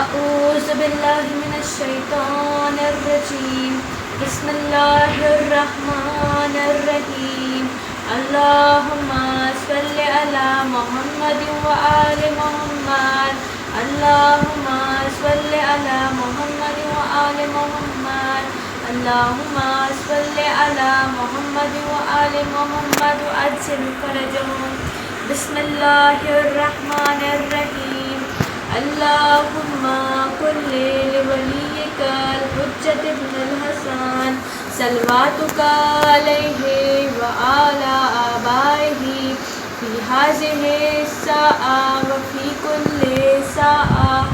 أعوذ بالله من الشيطان الرجيم بسم الله الرحمن الرحيم اللهم صل على محمد وآل محمد اللهم صل على محمد وآل محمد اللهم صل على محمد وآل محمد وأجل فرجهم بسم الله الرحمن الرحيم اللهم كن لوليك الحجة ابن الحسن صلواتك عليه وعلى آبائه في هذه الساعة وفي كل ساعة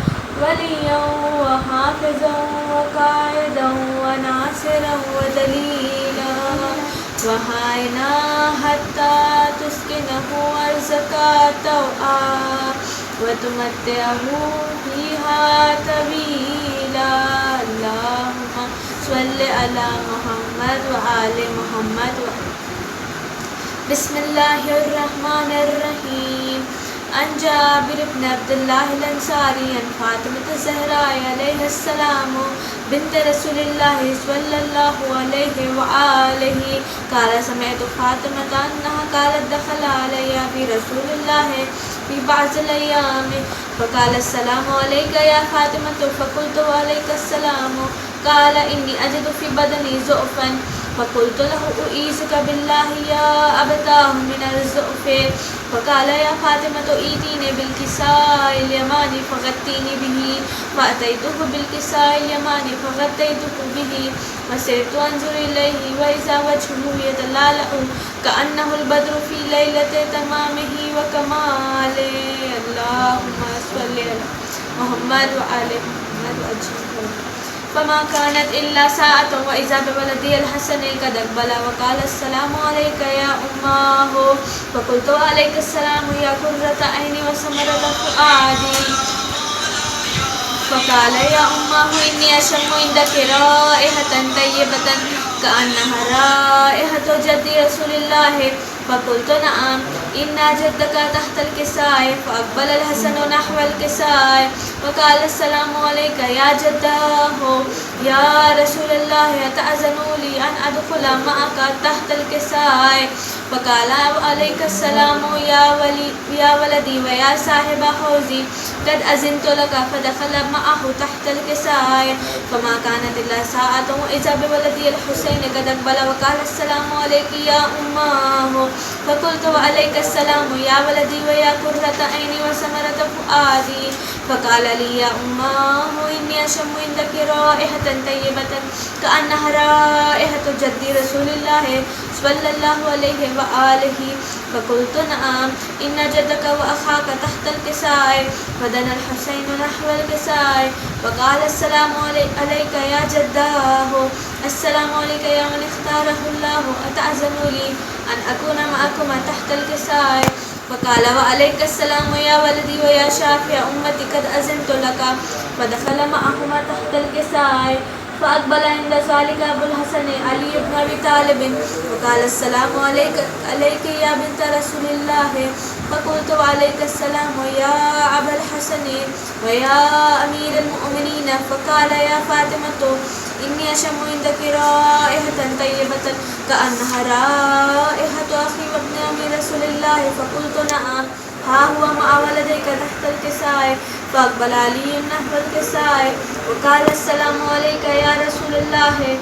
وليا وحافظا وقائدا وناصرا ودليلا وهينا حتى تسكنه أرزك طوعا وتمتعه فيها طويلا اللهم صل على محمد وآل محمد بسم الله الرحمن الرحيم عن جابر بن عبد الله الأنصاري عن فاطمة الزهراء عليها السلام بنت رسول الله صلى الله عليه وآله قال سمعت فاطمة أنها قالت دخل علي برسول الله في بعض الأيام فقال السلام عليك يا فاطمة فقلت وعليك السلام قال إني أجد في بدني ضعفا فقلت له أعيذك بالله يا أبتاه من الضعف فقال يا فاطمة ائتيني بالكساء اليماني فغطيني به فأتيته بالكساء اليماني فغطيته به وسرت أنظر إليه وإذا وجهه يتلألأ كأنه البدر في ليلة تمامه وكماله اللهم صل على محمد وآل محمد وأجمعين فما كانت إلا ساعة وإذا بولدي الحسن قد أقبل وقال السلام عليك يا أماه فقلت وعليك السلام يا قرة عيني وثمرة فؤادي فقال يا أماه إني أشم عندك رائحة طيبة كأنها رائحة جد رسول الله فقلت نعم إن جدك تحت الكساء فأقبل الحسن نحو الكساء وقال السلام عليك يا جداه يا رسول الله أتأذن لي أن أدخل معك تحت الكساء فقال عليك السلام يا ولدي ويا صاحب حوزي قد أذنت لك فدخل معه تحت الكساء فما كانت إلا ساعة وإذا بولدي الحسين قد أقبل وقال السلام عليك يا أماه فقلت وعليك السلام يا ولدي ويا قرة عيني وثمرة فؤادي فقال لي يا أماه إني أشم عندك رائحة طيبة كأنها رائحة جد رسول الله صلى الله عليه وآله فقلت نعم إن جدك وأخاك تحت الكساء فدنا الحسين نحو الكساء فقال السلام عليك يا جداه السلام عليك يا من اختاره الله أتأذن لي أن أكون معكما تحت الكساء فقال وعليك السلام يا ولدي ويا شافع أمتي قد أذنت لك فدخل معهما تحت الكساء فأقبل عند ذلك أبو الحسن علي بن أبي طالب وقال السلام عليك يا بنت رسول الله فقلت وعليك السلام يا أبا الحسن ويا أمير المؤمنين فقال يا فاطمة إني أشم عندك رائحة طيبة كأنها رائحة أخي وابن أمي رسول الله فقلت نعم ها هو مع ولديك تحت الكساء فأقبل علي نحو الكساء وقال السلام عليك يا رسول الله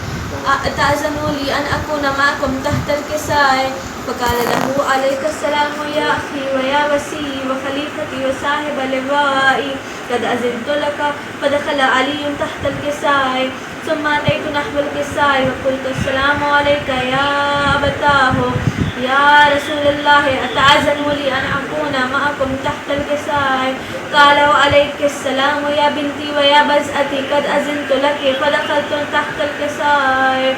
أتأذن لي أن أكون معكم تحت الكساء فقال له عليك السلام يا أخي ويا وسي وخليفتي وصاحب لوائي قد أذنت لك فدخل علي تحت الكساء ثم أتيت نحو الكساء وقلت السلام عليك يا أبتاه يا رسول الله أتأذن لي أن أكون معكم تحت الكساء قال وعليك السلام يا بنتي ويا بزأتي قد أذنت لك فدخلت تحت الكساء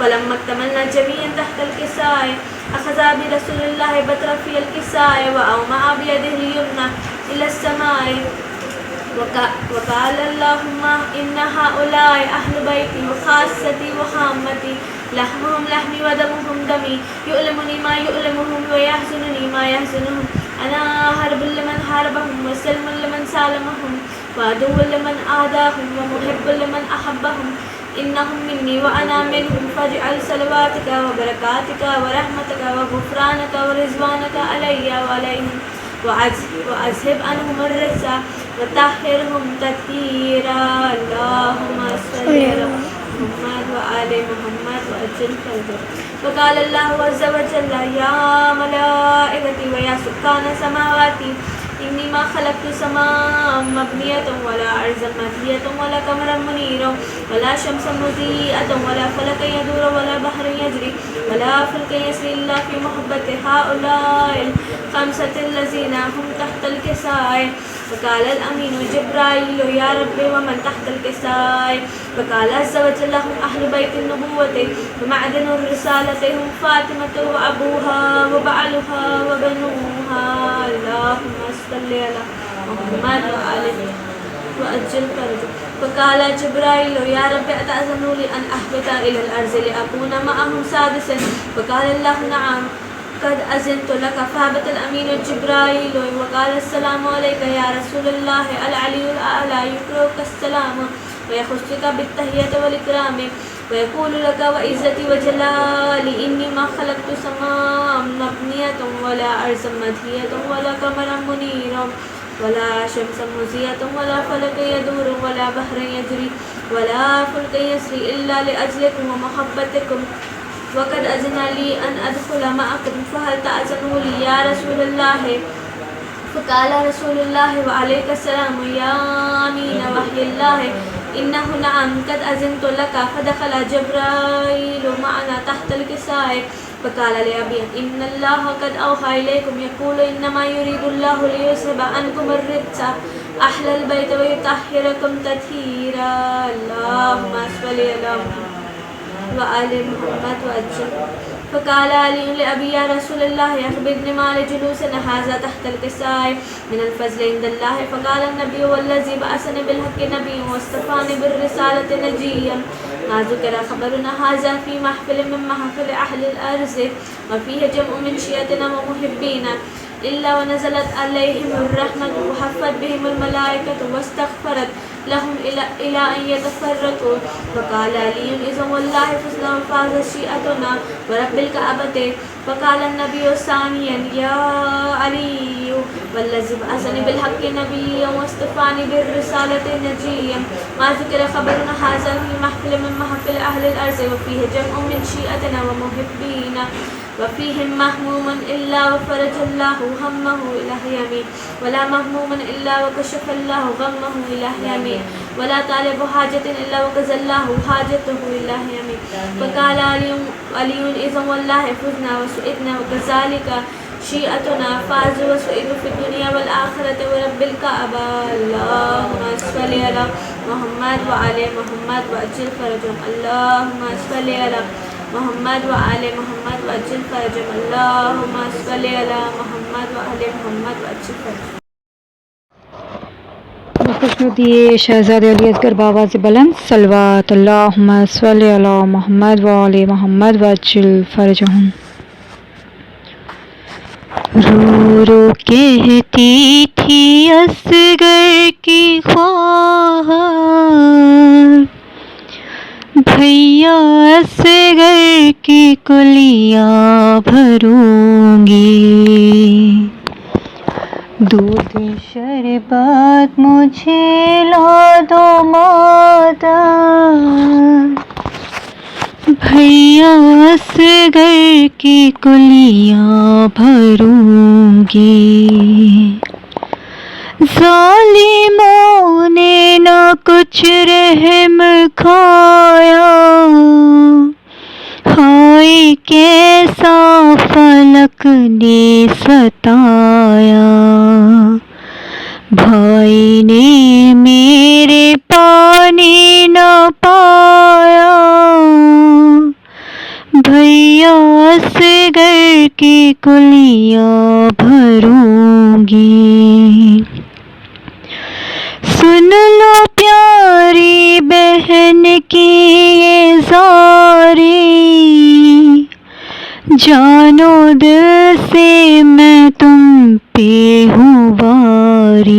فلما اكتملنا جميعا تحت الكساء أخذ برسول الله بطرفي الكساء وأومع بيده اليمنى إلى السماء وقال اللهم إن هؤلاء أهل بيتي وخاصتي وخامتي لحمهم لحمي ودمهم دمي يؤلمني ما يؤلمهم ويحزنني ما يحزنهم أنا هرب لمن حاربهم وسلم لمن سالمهم وعدو لمن آداهم ومحب لمن أحبهم إنهم مني وأنا منهم فاجعل صلواتك وبركاتك ورحمتك وغفرانك ورضوانك علي وعليهم وأذهب عنهم الرجس وطهرهم تطهيرا اللهم صل على محمد وآل محمد وأجل فرجهم. وقال الله عز وجل يا ملائكتي ويا سكان سماواتي إني ما خلقت سماء مبنية ولا أرضا مهدية ولا قمرا منيرا ولا شمسا مضيئة ولا فلكا يدور ولا بحر يجري ولا فلك يسري إلا في محبة هؤلاء الخمسة الذين هم تحت الكساء. فقال الأمين جبرائيل يا رب ومن تحت الكساء. فقال عز وجل هم أهل بيت النبوة ومعدن الرسالة هم فاطمة وأبوها وبعلها وبنوها اللهم صل على محمد وآله وأجل فرجه. فقال جبرائيل يا رب أتأذن لي أن أهبط إلى الأرض لأكون معهم سادسا. فقال الله نعم قد أذنت لك. فهبط الأمين جبرائيل وقال السلام عليك يا رسول الله العلي الأعلى يقرأك السلام ويخصك بالتحية والإكرام ويقول لك وعزتي وجلالي إني ما خلقت سماء مبنية ولا أرضا مهدية ولا قمرا منيرا ولا شمسا مضيئة ولا فلك يدور ولا بحر يجري ولا فلك يسري إلا لأجلكم ومحبتكم وقد أذن لي أن أدخل معكم فهل تأذنوا لي يا رسول الله. فقال رسول الله وعليك السلام يا أمين وحي الله إنه نعم قد أذنت لك. فدخل جبرائيل معنا تحت الكساء. فقال لأبي إن الله قد أوحى إليكم يقول إنما يريد الله ليذهب عنكم الرجس أهل البيت ويطهركم تطهيرا اللهم صل على محمد وآل محمد وأجل. فقال علي لأبي يا رسول الله أخبرني ما لجلوسنا هذا تحت الكساء من الفضل عند الله. فقال النبي والذي بعثني بالحق نبي واصطفاني بالرسالة نجيا ما ذكر خبرنا هذا في محفل من محافل أهل الأرض وفيه جمع من شيعتنا ومحبينا إلا ونزلت عليهم الرحمة وحفت بهم الملائكة واستغفرت لهم إلى أن يتفرقوا. فقال علي إذا والله فزنا فاز شيعتنا ورب الكعبة. فقال النبي ثانيا يا علي والذي بعثني بالحق نبيا واصطفاني بالرسالة نجيا ما ذكر خبرنا هذا في محفل من محافل أهل الأرض وفيه جمع من شيعتنا ومحبينا وفيهم مهموم إلا وفرج الله همه إلى يمين ولا مهموم إلا وكشف الله غمه إلى يمين ولا طالب حاجة إلا وكزى الله حاجته إلى يمين. فقال علي إذا والله فزنا وسئدنا وكذلك شيعتنا فازوا وسئدوا في الدنيا والآخرة ورب الكعبة اللهم صل على محمد وآل محمد وأجل فرجهم اللهم صل على محمد وآل محمد وأجل فرجهم اللهم صل على محمد وآل محمد وأجل فرجهم. خوشنودی شہزادے علی اصغر بآواز بلند صلوات اللہم صلی علی محمد وآل محمد وعجل فرجہم. رو رو کہتی تھی اصغر کی خواہر بھیا اصغر کی کلیاں بھروں گی دودھ شربت مجھے لا دو مادر بھیا اصغر کی کلیاں بھروں گی ظالموں نے نہ کچھ رحم کھایا ہائے کیسا فلک نے ستایا بھائی نے میرے پانی نہ پایا بھیا اصغر کی کلیاں بھروں گی. سن لو پیاری بہن کی یہ زاری جانو دل سے میں تم پہ ہوں واری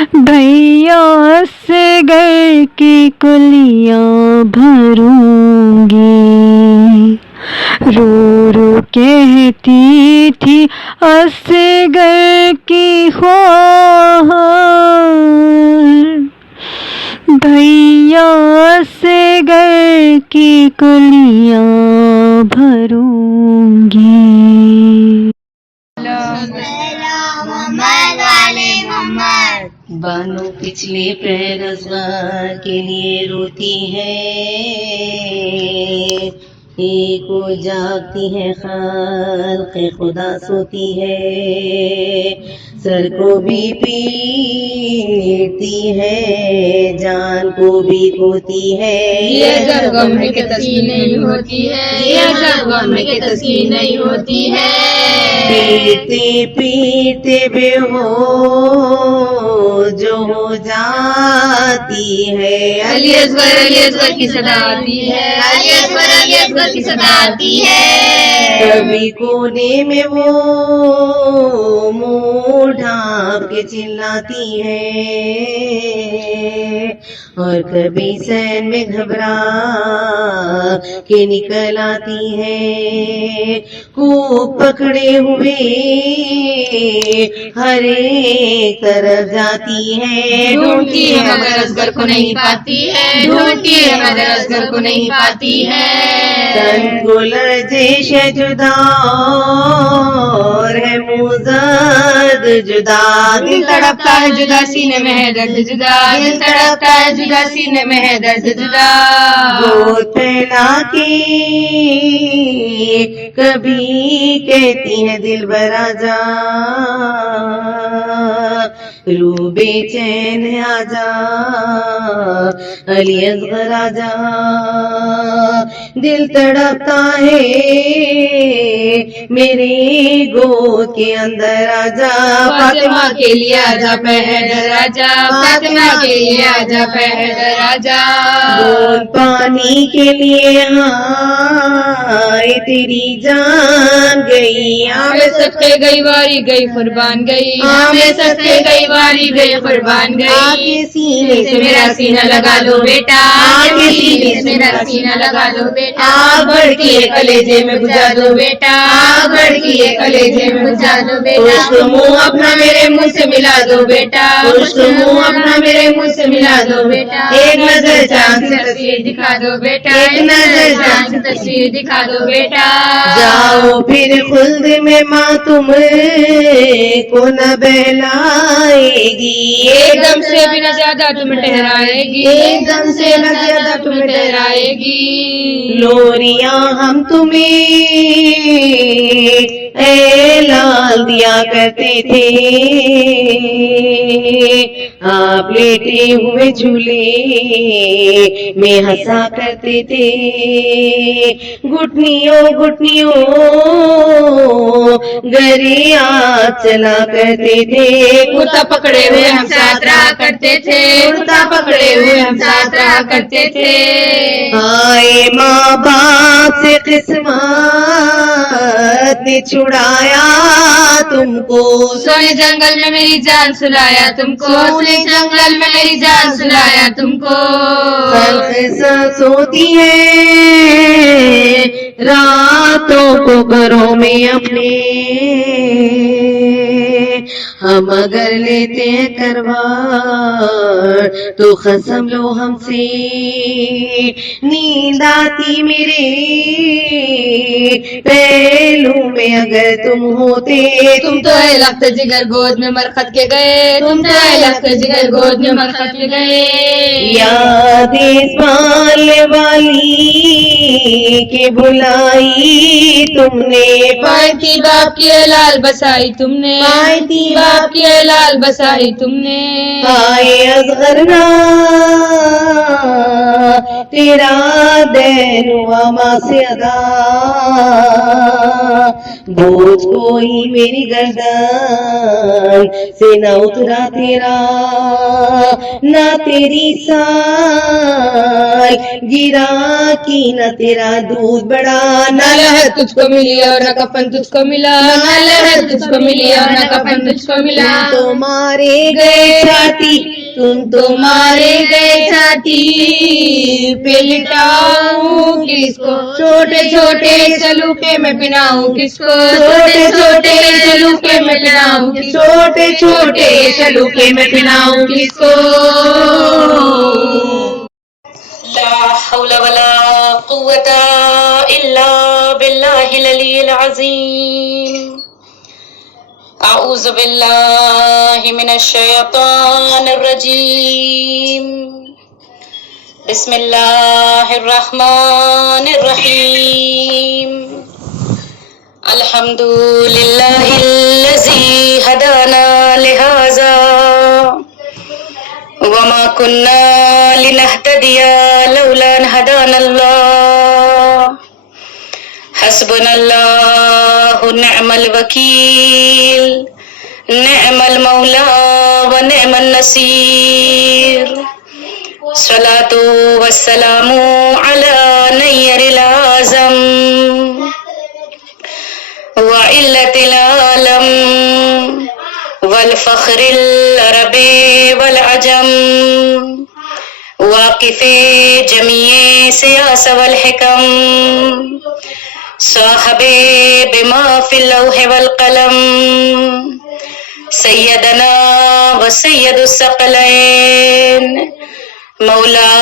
بھیا سے گھر کی کلیاں بھروں گی، رو رو کہتی تھی اصغر کی خواہر، بھیا اصغر کی کلیاں بھروں گی۔ بانو پچھلے پیر اصغر کے لیے روتی ہے، ایک کو جاگتی ہے خلق خدا سوتی ہے، سر کو بھی پیٹتی ہے جان کو بھی کھوتی ہے، یہ جب غم ہے کہ تسکین نہیں ہوتی ہے، یہ جب غم ہے کہ تسکین نہیں ہوتی ہے، پیٹتے پیٹتے بے ہوش جو ہو جاتی ہے، علی اصغر کی صدا آتی ہے، علی اصغر کی صدا آتی ہے، کبھی کونے میں وہ منہ ڈھانپ کے چلاتی ہے، اور کبھی سین میں گھبرا کے نکل آتی ہے، کو پکڑے ہوئے ہر ایک طرف جاتی ہے، ڈھونڈتی ہے مگر اصغر کو نہیں پاتی ہے، ڈھونڈتی ہے مگر اصغر کو نہیں پاتی ہے، تن کو لرزش ہے جدا اور ہے مزد جدا، دل تڑپتا ہے جدا سینے میں ہے درد جدا، دل تڑپتا ہے جدا سینے میں ہے درد جدا، گود پھیلا کے کبھی کہتی ہے دل برا جا، رو بے چین آجا علی اصغر آجا، دل تڑپتا ہے میرے گود کے اندر آجا، فاطمہ کے لیے آجا پہر آجا، فاطمہ کے لیے آجا پہر آجا، بوند پانی کے لیے ہائے تیری جان گئی، ہمیں صدقے گئی واری گئی قربان گئی، ہمیں صدقے گئی واری گئی قربان گئی، آگے سینے سے میرا سینہ لگا لو بیٹا، آگے سینے سے میرا سینہ لگا لو بیٹا، آگ بڑھتی ہے کلیجے میں بجھا دو بیٹا، آگ بڑھتی ہے کلیجے میں بجھا دو بیٹا، خشک منہ اپنا میرے منہ سے ملا دو بیٹا، خشک منہ اپنا میرے منہ سے ملا دو بیٹا، ایک نظر چاند سے تصویر دکھا دو بیٹا، ایک نظر چاند سے تصویر دکھا دو بیٹا، جاؤ پھر خلد میں ماں تم کو نہ بہلائے گی، ایک دم سے بھی نہ زیادہ تمہیں ٹھہرائے گی، ایک دم سے نہ زیادہ تمہیں ٹھہرائے گی، لوریاں ہم تمہیں اے لال دیا کرتے تھے، آپ لیٹے ہوئے جھولے میں ہنسا کرتے تھے، گھٹنیوں گھٹنیوں گرے آپ چلا کرتے تھے، کرتا پکڑے ہوئے ہم ساتھ رہا کرتے تھے، کرتا پکڑے ہوئے ہم ساتھ رہا کرتے تھے، آئے ماں باپ سے قسمت نے چھڑایا تم کو، سونے جنگل میں میری جان سلایا تم کو، سونے جنگل میں میری جان سلایا تم کو، خلق سوتی ہے راتوں کو گھروں میں اپنے، ہم اگر لیتے ہیں کروار تو قسم لو ہم سے، نیند آتی میرے پہلو میں اگر تم ہوتے، تم تو اے لخت جگر گود میں مرخت کے گئے، تم تو اے لخت جگر گود میں مرخت کے گئے، یاد پالنے والی کے بلائی تم نے، پائی تھی باپ کی لال بسائی تم نے، پائی تھی باپ کی لال بسائی تم نے، آئے اصغر نا تیرا دین ہوا ماں سے ادا، بوجھ کوئی میری گردن سے نہ اترا تیرا، نہ تیری ساری حال گرا کی نہ تیرا دودھ بڑا نہ لہر تجھ کو ملی اور نہ کفن تجھ کو ملا، نہ لہر تجھ کو ملی اور نہ کفن تجھ کو ملا. تو مارے گئے چھاتی تم تو مارے گئے چھاتی پہ لٹاؤں کس کو، چھوٹے چھوٹے سلوکے میں پناؤں کس کو، چھوٹے چھوٹے سلوکے میں پناؤں کس کو، چھوٹے چھوٹے سلوکے میں پناؤں کس کو. لا حول ولا قوة إلا بالله العلي العظيم. أعوذ بالله من الشيطان الرجيم. بسم الله الرحمن الرحيم. الحمد لله الذي هدانا لهذا وما كنا لنهتدي لولا أن هدانا الله. حسبنا الله نعم الوكيل نعم المولى ونعم النصير. صلاة والسلام على نير الأعظم وعلة العالم والفخر العرب والعجم واقف جمیع سیاس والحکم صاحب بما فی اللوح والقلم سیدنا وسید الثقلین مولا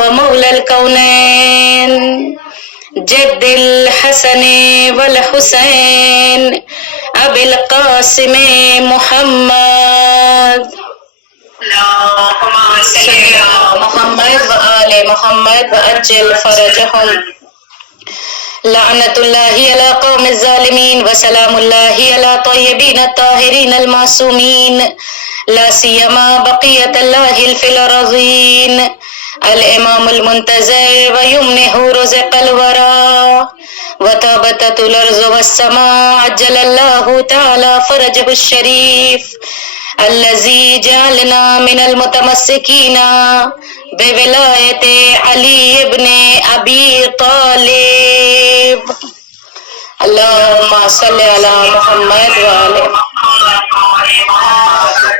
ومولا الکونین جد الحسن والحسین ابی القاسم محمد محمد و آل محمد و اجل فرجهم. لعنت اللہ علی قوم الظالمین و سلام اللہ علی طیبین الطاہرین المعصومین لا سیما بقیت اللہ فی الارضین. الامام المنتظر و یمنہ رزق الورا وتابتت الارض والسماء عجل اللہ تعالی فرجہ الشریف الذي جعلنا من المتمسكين بولایت علی ابن ابی طالب. اللهم صل على محمد وآل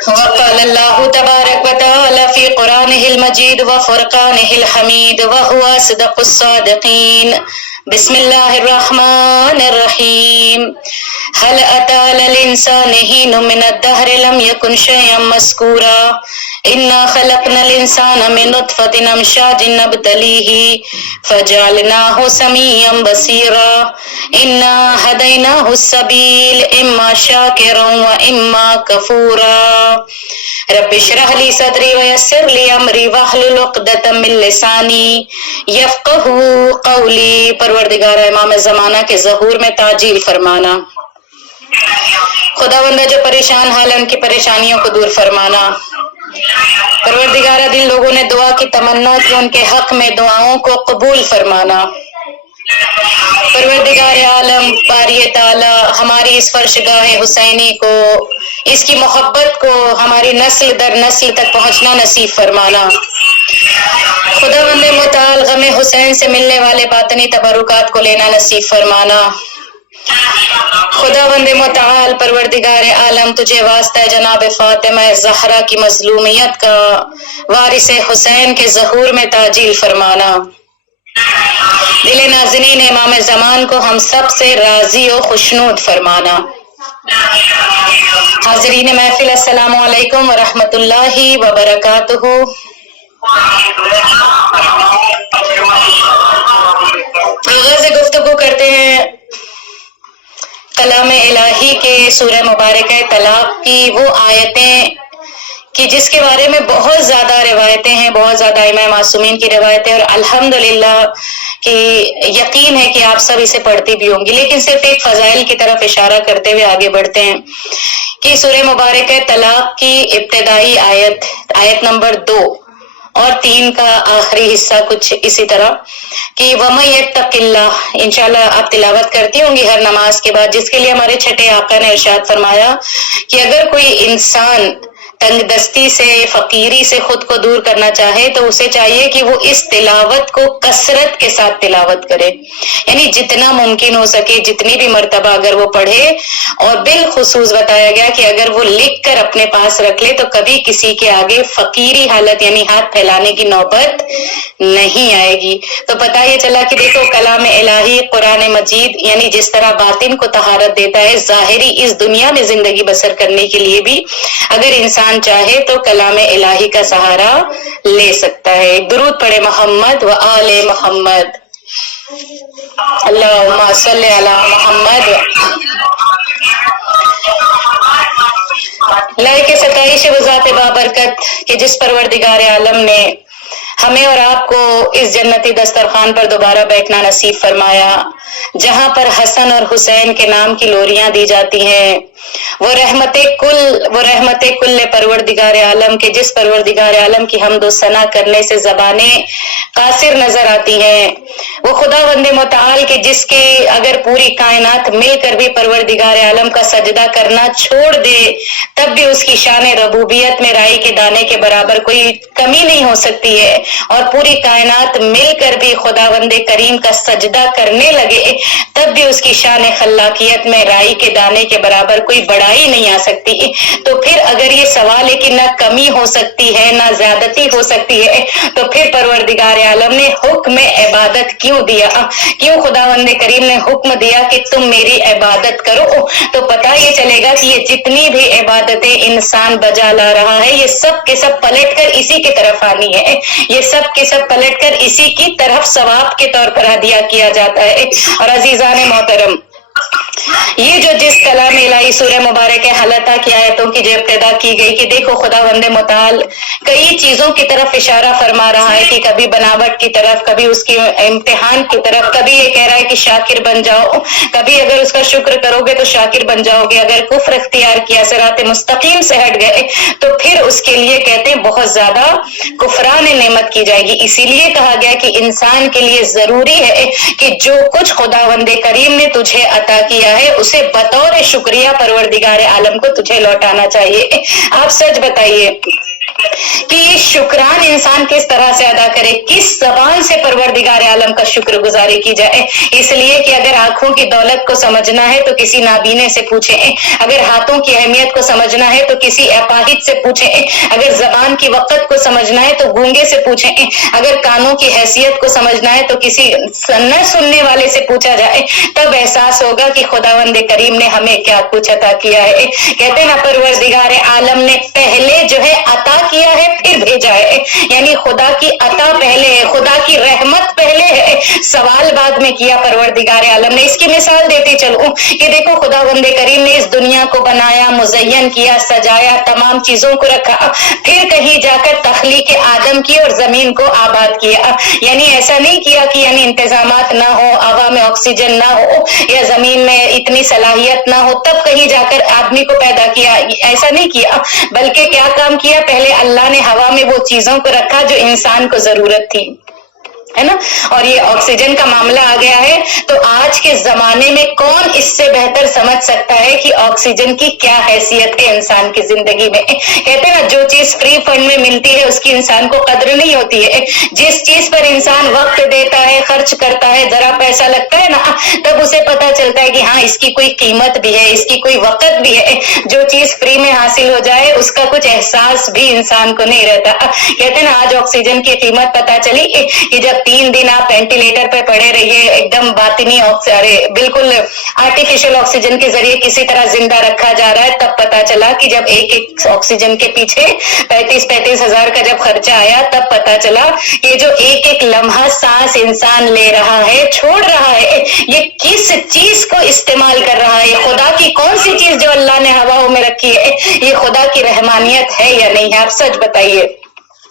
وقال الله تبارك وتعالى في قرآنه المجيد وفرقانه الحميد وهو أصدق الصادقين. بسم الله الرحمن الرحيم. هل أتى على الإنسان حين من الدهر لم يكن شيئا مذكورا إنا خلقنا الإنسان من نطفة أمشاج نبتليه فجعلناه سميعا بصيرا إنا هديناه السبيل إما شاكرا وإما كفورا. رب اشرح لي صدري ويسر لي أمري واحلل عقدة من لساني يفقهوا قولي. پروردگار امام زمانہ کے ظہور میں تعجیل فرمانا. خدا بندہ جو پریشان حال ہے ان کی پریشانیوں کو دور فرمانا. پروردگارہ جن لوگوں نے دعا کی تمنا کی ان کے حق میں دعاؤں کو قبول فرمانا. پروردگار عالم باری تعالی ہماری اس فرشگاہ حسینی کو اس کی محبت کو ہماری نسل در نسل تک پہنچنا نصیب فرمانا. خدا بند متعال غم حسین سے ملنے والے باطنی تبرکات کو لینا نصیب فرمانا. خدا بند متعال پروردگار عالم تجھے واسطہ جناب فاطمہ زہرا کی مظلومیت کا وارث حسین کے ظہور میں تعجیل فرمانا. دل نازنین امام زمان کو ہم سب سے راضی و خوشنود فرمانا. حاضرین محفل السلام علیکم ورحمۃ اللہ وبرکاتہ. آغاز گفتگو کرتے ہیں کلام الہی کے سورہ مبارکہ طلاق کی وہ آیتیں کہ جس کے بارے میں بہت زیادہ روایتیں ہیں، بہت زیادہ ائمہ معصومین کی روایتیں، اور الحمدللہ کہ یقین ہے کہ آپ سب اسے پڑھتی بھی ہوں گی. لیکن صرف ایک فضائل کی طرف اشارہ کرتے ہوئے آگے بڑھتے ہیں کہ سورہ مبارکہ طلاق کی ابتدائی آیت نمبر 2 اور 3 کا آخری حصہ کچھ اسی طرح کہ وَمَن يَتَّقِ اللَّهَ، انشاءاللہ آپ تلاوت کرتی ہوں گی ہر نماز کے بعد، جس کے لیے ہمارے چھٹے آقا نے ارشاد فرمایا کہ اگر کوئی انسان تنگ دستی سے فقیری سے خود کو دور کرنا چاہے تو اسے چاہیے کہ وہ اس تلاوت کو کثرت کے ساتھ تلاوت کرے، یعنی جتنا ممکن ہو سکے جتنی بھی مرتبہ اگر وہ پڑھے، اور بالخصوص بتایا گیا کہ اگر وہ لکھ کر اپنے پاس رکھ لے تو کبھی کسی کے آگے فقیری حالت یعنی ہاتھ پھیلانے کی نوبت نہیں آئے گی۔ تو پتہ یہ چلا کہ دیکھو کلام الہی قرآن مجید یعنی جس طرح باطن کو طہارت دیتا ہے، ظاہری اس دنیا میں زندگی بسر کرنے کے لیے بھی اگر انسان چاہے تو کلام الہی کا سہارا لے سکتا ہے۔ درود پڑھے محمد و آل محمد، اللہم صلی علی محمد۔ لائق ستائش وہ ذات بابرکت کہ جس پروردگار عالم نے ہمیں اور آپ کو اس جنتی دسترخوان پر دوبارہ بیٹھنا نصیب فرمایا، جہاں پر حسن اور حسین کے نام کی لوریاں دی جاتی ہیں۔ وہ رحمت کل پروردگار عالم کے جس پروردگار عالم کی حمد و ثنا کرنے سے زبانیں قاصر نظر آتی ہیں، وہ خدا بند متعال کے جس کے اگر پوری کائنات مل کر بھی پروردگار عالم کا سجدہ کرنا چھوڑ دے تب بھی اس کی شان ربوبیت میں رائی کے دانے کے برابر کوئی کمی نہیں ہو سکتی ہے، اور پوری کائنات مل کر بھی خدا بند کریم کا سجدہ کرنے لگے تب بھی اس کی شان خلاقیت میں رائی کے دانے کے برابر کوئی بڑائی نہیں آ سکتی۔ تو پھر اگر یہ سوال ہے کہ نہ کمی ہو سکتی ہے نہ زیادتی ہو سکتی ہے تو پھر پروردگار عالم نے حکم عبادت کیوں دیا؟ کیوں خداوند کریم نے حکم دیا کہ تم میری عبادت کرو؟ تو پتہ یہ چلے گا کہ یہ جتنی بھی عبادتیں انسان بجا لا رہا ہے یہ سب کے سب پلٹ کر اسی کی طرف آنی ہے، یہ سب کے سب پلٹ کر اسی کی طرف ثواب کے طور پر ہدیہ کیا جاتا ہے۔ اور عزیزان محترم، یہ جو جس کلام الہی سورہ مبارک حلقہ کی آیتوں کی جو ابتدا کی گئی کہ دیکھو خداوند متعال کئی چیزوں کی طرف اشارہ فرما رہا ہے، کہ کبھی بناوٹ کی طرف، کبھی اس کی امتحان کی طرف، کبھی یہ کہہ رہا ہے کہ شاکر بن جاؤ، کبھی اگر اس کا شکر کرو گے تو شاکر بن جاؤ گے، اگر کفر اختیار کیا صراط مستقیم سے ہٹ گئے تو پھر اس کے لیے کہتے ہیں بہت زیادہ کفران نعمت کی جائے گی۔ اسی لیے کہا گیا کہ انسان کے لیے ضروری ہے کہ جو کچھ خداوند کریم نے تجھے عطا کیا ہے اسے بطور شکریہ پروردگار عالم کو تجھے لوٹانا چاہیے۔ آپ سچ بتائیے کہ یہ شکران انسان کس طرح سے ادا کرے، کس زبان سے پروردگار عالم کا شکر گزاری کی جائے؟ اس لیے کہ اگر آنکھوں کی دولت کو سمجھنا ہے تو کسی نابینے سے پوچھیں، اگر ہاتھوں کی اہمیت کو سمجھنا ہے تو کسی اپاہج سے پوچھیں، اگر زبان کی وقت کو سمجھنا ہے تو گونگے سے پوچھیں، اگر کانوں کی حیثیت کو سمجھنا ہے تو کسی نہ سننے والے سے پوچھا جائے، تب احساس ہوگا کہ خداوند کریم نے ہمیں کیا کچھ عطا کیا ہے۔ کہتے ہیں نا پروردگار عالم نے پہلے جو ہے عطا کیا ہے پھر بھیجا ہے، یعنی خدا کی عطا پہلے ہے، خدا کی رحمت پہلے ہے، سوال بعد میں کیا پروردگار عالم نے۔ اس کی مثال دیتی چلوں کہ دیکھو خداوند کریم نے اس دنیا کو بنایا، مزین کیا، سجایا، تمام چیزوں کو رکھا، پھر کہیں جا کر تخلیق آدم کی اور زمین کو آباد کیا، یعنی ایسا نہیں کیا کہ یعنی انتظامات نہ ہو، ہوا میں آکسیجن نہ ہو یا زمین میں اتنی صلاحیت نہ ہو تب کہیں جا کر آدمی کو پیدا کیا، ایسا نہیں کیا، بلکہ کیا کام کیا؟ پہلے اللہ نے ہوا میں وہ چیزوں کو رکھا جو انسان کو ضرورت تھی، ہے نا؟ اور یہ آکسیجن کا معاملہ آ گیا ہے تو آج کے زمانے میں کون اس سے بہتر سمجھ سکتا ہے کہ آکسیجن کی کیا حیثیت ہے انسان کی زندگی میں؟ کہتے ہیں نا جو چیز فری فنڈ میں ملتی ہے اس کی انسان کو قدر نہیں ہوتی ہے، جس چیز پر انسان وقت دیتا ہے، خرچ کرتا ہے، ذرا پیسہ لگتا ہے نا تب اسے پتا چلتا ہے کہ ہاں اس کی کوئی قیمت بھی ہے، اس کی کوئی وقت بھی ہے۔ جو چیز فری میں حاصل ہو جائے اس کا کچھ احساس بھی انسان کو نہیں رہتا۔ کہتے ہیں نا آج آکسیجن کی قیمت پتا چلی کہ جب 3 دن آپ وینٹیلیٹر پہ پڑے رہیے، ایک دم باطنی بالکل آرٹیفیشل آکسیجن کے ذریعے کسی طرح زندہ رکھا جا رہا ہے، تب پتا چلا کہ جب ایک آکسیجن کے پیچھے 35 ہزار کا جب خرچہ آیا تب پتا چلا کہ جو ایک لمحہ سانس انسان لے رہا ہے، چھوڑ رہا ہے، یہ کس چیز کو استعمال کر رہا ہے؟ خدا کی کون سی چیز جو اللہ نے ہواؤں میں رکھی ہے، یہ خدا کی رحمانیت ہے یا نہیں ہے؟ آپ سچ بتائیے۔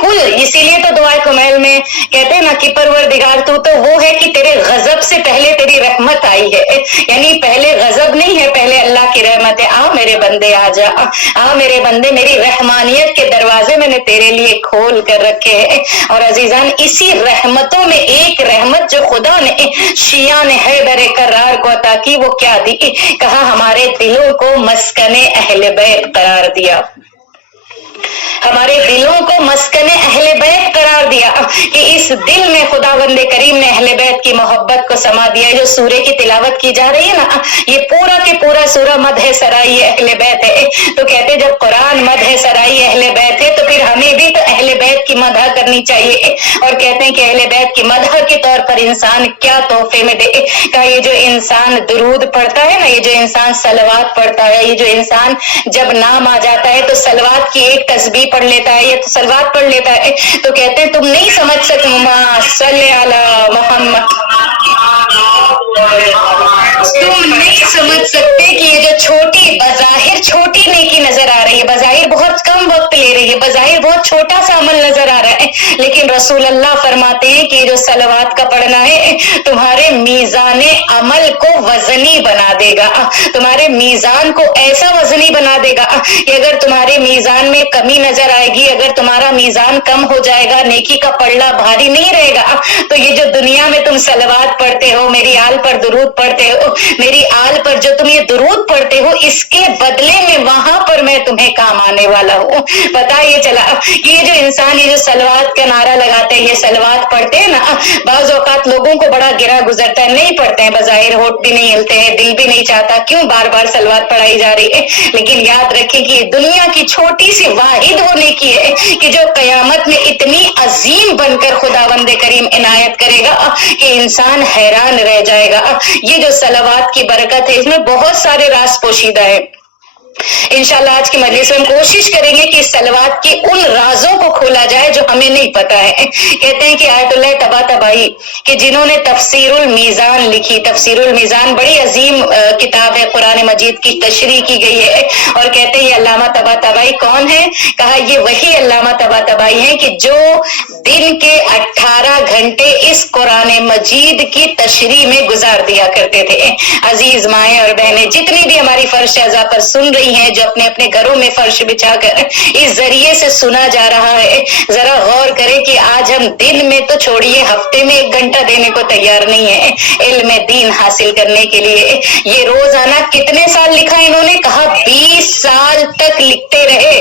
کل, اسی لیے تو دعائے کمیل میں کہتے ہیں نا کہ پروردگار تو وہ ہے کہ تیرے غضب سے پہلے تیری رحمت آئی ہے, یعنی پہلے غضب نہیں ہے, پہلے اللہ کی رحمت ہے. آ میرے بندے آ جا, آ میرے بندے, میری رحمانیت کے دروازے میں نے تیرے لیے کھول کر رکھے ہیں. اور عزیزان اسی رحمتوں میں ایک رحمت جو خدا نے شیعان حیدر کرار کو عطا کی, وہ کیا دی؟ کہا ہمارے دلوں کو مسکن اہل بیت قرار دیا, ہمارے دلوں کو مسکن اہل بیت قرار دیا, کہ اس دل میں خدا بند کریم نے اہل بیت کی محبت کو سما دیا. جو سورے کی تلاوت کی جا رہی ہے نا, یہ پورا کے پورا سورہ مدح سرائی اہل بیت ہے. تو کہتے جب قرآن مدح سرائی اہل بیت ہے تو پھر ہمیں بھی تو اہل بیت کی مدح کرنی چاہیے. اور کہتے ہیں کہ اہل بیت کی مدح کے طور پر انسان کیا تحفے میں دے. کہ یہ جو انسان درود پڑھتا ہے نا, یہ جو انسان صلوات پڑھتا ہے, یہ جو انسان جب نام آ جاتا ہے تو صلوات کی ایک تسبیح پڑھ لیتا ہے یا تو صلوات پڑھ لیتا ہے, تو کہتے ہیں تم نہیں سمجھ سکتے صلی علی محمد, تم نہیں سمجھ سکتے کہ یہ جو چھوٹی بظاہر چھوٹی نیکی نظر آ رہی ہے, بظاہر بہت کم وقت لے رہی ہے, بظاہر بہت چھوٹا سا عمل نظر آ رہا ہے, لیکن رسول اللہ فرماتے ہیں کہ یہ جو صلوات کا پڑھنا ہے تمہارے میزان عمل کو وزنی بنا دے گا, تمہارے میزان کو ایسا وزنی بنا دے گا کہ اگر تمہارے میزان میں کمی نظر آئے گی, اگر تمہارا میزان کم ہو جائے گا, نیکی کا پلڑا بھاری نہیں رہے گا, تو یہ جو دنیا میں تم صلوات پڑھتے ہو, میری آل پر درود پڑھتے ہو, میری آل پر جو تم یہ درود پڑھتے ہو, اس کے بدلے میں وہاں پر میں تمہیں کام آنے والا ہوں. پتا یہ چلا کہ یہ جو انسان یہ جو صلوات کا نعرہ لگاتے ہیں, یہ صلوات پڑھتے ہیں نا, بعض اوقات لوگوں کو بڑا گرا گزرتا ہے, نہیں پڑھتے ہیں, بظاہر ہوٹ بھی نہیں ہلتے ہیں, دل بھی نہیں چاہتا کیوں بار بار صلوات پڑھائی جا رہی ہے, لیکن یاد رکھیں کہ یہ دنیا کی چھوٹی سی واحد ہونے کی ہے کہ جو قیامت میں اتنی عظیم بن کر خداوند کریم عنایت کرے گا کہ انسان حیران رہ جائے گا. یہ جو صلوات کی برکت ہے, اس میں بہت سارے راز پوشیدہ ہے. انشاءاللہ آج کی مجلس میں ہم کوشش کریں گے کہ صلوات کے ان رازوں کو کھولا جائے جو ہمیں نہیں پتا ہے. کہتے ہیں کہ آیت اللہ طباطبائی کہ جنہوں نے تفسیر المیزان لکھی, تفسیر المیزان بڑی عظیم کتاب ہے, قرآن مجید کی تشریح کی گئی ہے, اور کہتے ہیں یہ علامہ طباطبائی کون ہے؟ کہا یہ وہی علامہ طباطبائی ہیں کہ جو دن کے 18 گھنٹے اس قرآن مجید کی تشریح میں گزار دیا کرتے تھے. عزیز مائیں اور بہنیں, جتنی بھی ہماری فرش اعضاء پر سن رہی ہیں, جو اپنے اپنے گھروں میں فرش بچھا کر اس ذریعے سے سنا جا رہا ہے, ذرا غور کریں کہ آج ہم دن میں تو چھوڑیے, ہفتے میں 1 گھنٹہ دینے کو تیار نہیں ہے علم دین حاصل کرنے کے لیے. یہ روزانہ کتنے سال لکھا انہوں نے؟ کہا 20 سال تک لکھتے رہے.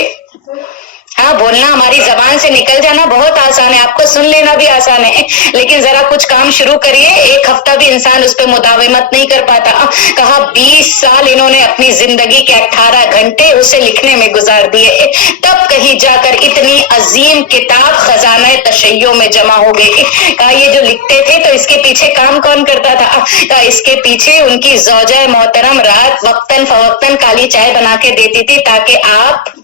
ہاں, بولنا ہماری زبان سے نکل جانا بہت آسان ہے, آپ کو سن لینا بھی آسان ہے, لیکن ذرا کچھ کام شروع کریے, 1 ہفتہ بھی انسان اس پہ مداومت نہیں کر پاتا. کہا 20 سال انہوں نے اپنی زندگی کے 18 گھنٹے اسے لکھنے میں گزار دیے, تب کہیں جا کر اتنی عظیم کتاب خزانہ تشیع میں جمع ہو گئی. کہا یہ جو لکھتے تھے تو اس کے پیچھے کام کون کرتا تھا؟ کہا اس کے پیچھے ان کی زوجہ محترم رات وقتاً فوقتاً کالی چائے بنا کے دیتی تھی تاکہ آپ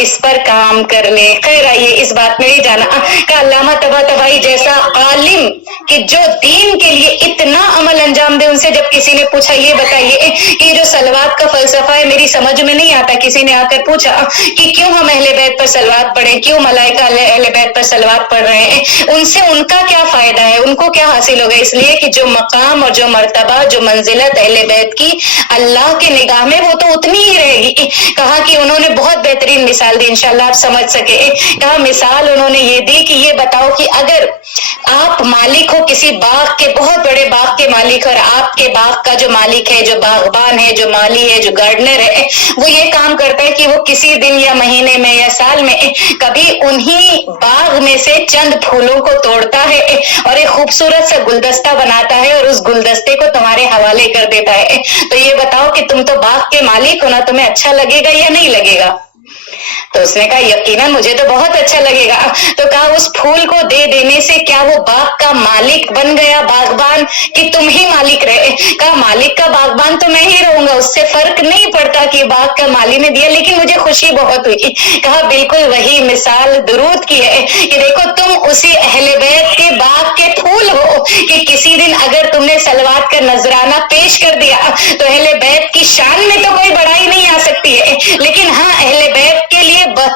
اس پر کام کر لے. خیر آئیے اس بات میں نہیں جانا کہ علامہ طباطبائی جیسا عالم کہ جو دین کے لیے اتنا عمل انجام دے, ان سے جب کسی نے پوچھا یہ بتائیے کہ یہ جو صلوات کا فلسفہ ہے میری سمجھ میں نہیں آتا, کسی نے آ کر پوچھا کہ کیوں ہم اہل بیت پر صلوات پڑھیں, کیوں ملائکہ اہل بیت پر صلوات پڑھ رہے ہیں, ان سے ان کا کیا فائدہ ہے, ان کو کیا حاصل ہوگا؟ اس لیے کہ جو مقام اور جو مرتبہ جو منزلت اہل بیت کی اللہ کے نگاہ میں وہ تو اتنی ہی رہے گی. کہا کہ انہوں نے بہت بہترین مثال دی, انشاءاللہ آپ سمجھ سکے. کہا مثال انہوں نے یہ دی کہ یہ بتاؤ کہ اگر آپ مالک ہو کسی باغ کے, بہت بڑے باغ کے مالک, اور آپ کے باغ کا جو مالک ہے, جو باغبان ہے, جو مالی ہے, جو گارڈنر ہے, وہ یہ کام کرتا ہے کہ وہ کسی دن یا مہینے میں یا سال میں کبھی انہی باغ میں سے چند پھولوں کو توڑتا ہے اور ایک خوبصورت سا گلدستہ بناتا ہے اور اس گلدستے کو تمہارے حوالے کر دیتا ہے. تو یہ بتاؤ کہ تم تو باغ کے مالک ہو نا, تمہیں اچھا لگے گا یا نہیں لگے گا؟ تو اس نے کہا یقیناً مجھے تو بہت اچھا لگے گا. تو کہا اس پھول کو دے دینے سے کیا وہ باغ کا مالک بن گیا باغبان کہ تم ہی مالک رہے؟ کہا مالک کا باغبان تو میں ہی رہوں گا, اس سے فرق نہیں پڑتا کہ باغ کا مالی نے دیا, لیکن مجھے خوشی بہت ہوئی. کہا بالکل وہی مثال درود کی ہے کہ دیکھو تم اسی اہل بیت کے باغ کے پھول ہو کہ کسی دن اگر تم نے صلوات کا نذرانہ پیش کر دیا تو اہل بیت کی شان میں تو کوئی بڑائی نہیں آ سکتی ہے, لیکن ہاں اہل بیت کے لیے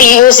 PUC,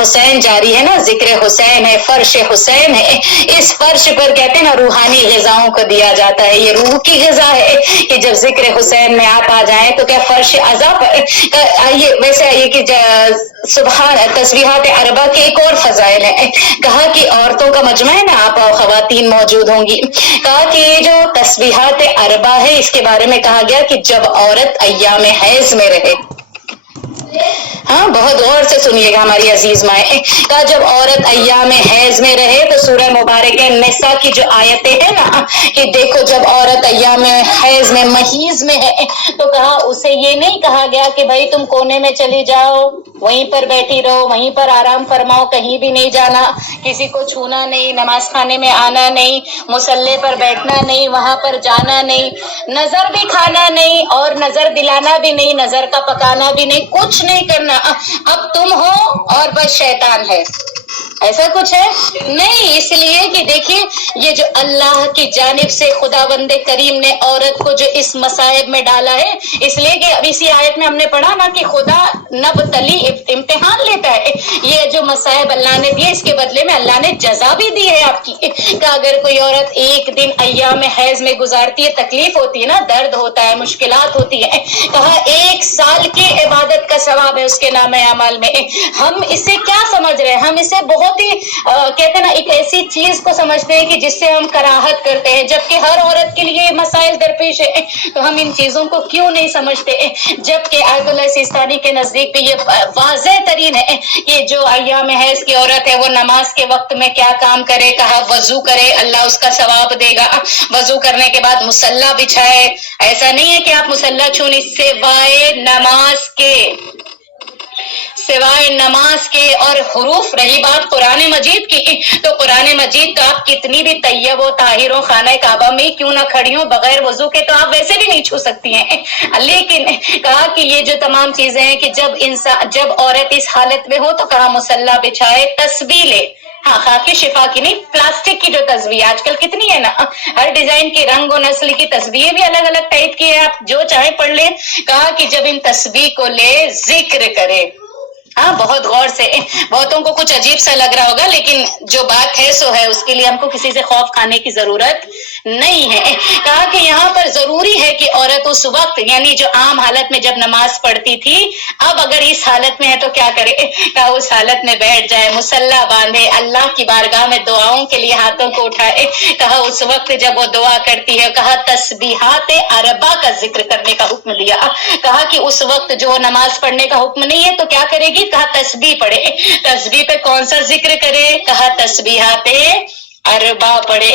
حسین جاری ہے نا، ذکر حسین ہے، فرش حسین ہے، اس فرش پر کہتے ہیں نا روحانی غذاؤں کو دیا جاتا ہے، یہ روح کی غذا ہے کہ جب ذکر حسین میں آپ آ جائیں تو کیا فرش عزا پر آئیے. ویسے آئیے کہ سبحان تسبیحات اربع کے ایک اور فضائل ہیں. کہا کہ عورتوں کا مجمع ہے نا، آپ خواتین موجود ہوں گی. کہا کہ یہ جو تسبیحات اربع ہے اس کے بارے میں کہا گیا کہ جب عورت ایام حیض میں رہے. ہاں بہت غور سے سنیے گا ہماری عزیز مائیں. کہا جب عورت ایام حیض میں رہے تو سورہ مبارکہ نساء کی جو آیتیں ہیں نا کہ دیکھو جب عورت ایام حیض میں محیض میں ہے تو کہا اسے یہ نہیں کہا گیا کہ بھائی تم کونے میں چلی جاؤ، وہیں پر بیٹھی رہو، وہیں پر آرام فرماؤ، کہیں بھی نہیں جانا، کسی کو چھونا نہیں، نماز خانے میں آنا نہیں، مصلے پر بیٹھنا نہیں، وہاں پر جانا نہیں، نظر بھی کھانا نہیں اور نظر دلانا بھی نہیں، نظر کا پکانا بھی نہیں، کچھ نہیں کرنا. اب تم ہو اور بس شیطان ہے، ایسا کچھ ہے نہیں. اس لیے کہ دیکھیے یہ جو اللہ کی جانب سے خداوند کریم نے عورت کو جو اس مصائب میں ڈالا ہے، اس لیے کہ اب اسی آیت میں ہم نے پڑھا نا کہ خدا نبتلی امتحان لیتا ہے. یہ جو مصائب اللہ نے دیے اس کے بدلے میں اللہ نے جزا بھی دی ہے آپ کی. کہ اگر کوئی عورت ایک دن ایام حیض میں گزارتی ہے، تکلیف ہوتی ہے نا، درد ہوتا ہے، مشکلات ہوتی ہے. کہا 1 سال کی عبادت کا ثواب ہے اس کے نام اعمال میں. ہم اسے کیا سمجھ رہے ہیں؟ ہم اسے بہت ہی کہتے ہیں نا ایک ایسی چیز کو سمجھتے ہیں کہ جس سے ہم کراہت کرتے ہیں، جبکہ ہر عورت کے لیے مسائل درپیش ہے. تو ہم ان چیزوں کو کیوں نہیں سمجھتے؟ جبکہ آیت اللہ سیستانی کے نزدیک بھی یہ واضح ترین ہے کہ جو ایام حیض کی عورت ہے وہ نماز کے وقت میں کیا کام کرے. کہا وضو کرے، اللہ اس کا ثواب دے گا. وضو کرنے کے بعد مصلی بچھائے. ایسا نہیں ہے کہ آپ مصلی چھونی، سوائے نماز کے اور حروف. رہی بات قرآن مجید کی تو قرآن مجید کا آپ کتنی بھی طیب و طاہر و خانہ کعبہ میں کیوں نہ کھڑی ہوں، بغیر وضو کے تو آپ ویسے بھی نہیں چھو سکتی ہیں. لیکن کہا کہ یہ جو تمام چیزیں ہیں کہ جب عورت اس حالت میں ہو تو کہا مصلی بچھائے، تسبیح لے. ہاں خاکی شفا کی نہیں، پلاسٹک کی جو تسبیح آج کل کتنی ہے نا، ہر ڈیزائن کی، رنگ و نسل کی تسبیحیں بھی الگ الگ ٹائپ کی ہے، آپ جو چاہیں پڑھ لیں. کہا کہ جب ان تسبیح کو لے ذکر کرے. ہاں بہت غور سے، بہتوں کو کچھ عجیب سا لگ رہا ہوگا لیکن جو بات ہے سو ہے، اس کے لیے ہم کو کسی سے خوف کھانے کی ضرورت نہیں ہے. کہا کہ یہاں پر ضروری ہے کہ عورت اس وقت یعنی جو عام حالت میں جب نماز پڑھتی تھی، اب اگر اس حالت میں ہے تو کیا کرے. کہا اس حالت میں بیٹھ جائے، مصلی باندھے، اللہ کی بارگاہ میں دعاؤں کے لیے ہاتھوں کو اٹھائے. کہا اس وقت جب وہ دعا کرتی ہے، کہا تسبیحات اربع کا ذکر کرنے کا حکم لیا. کہا کہ اس وقت جو نماز پڑھنے کا حکم نہیں ہے تو کیا کرے گی. کہا تسبیح پڑھے. تسبیح پہ کون سا ذکر کرے. کہا تسبیحات اربع پڑھے.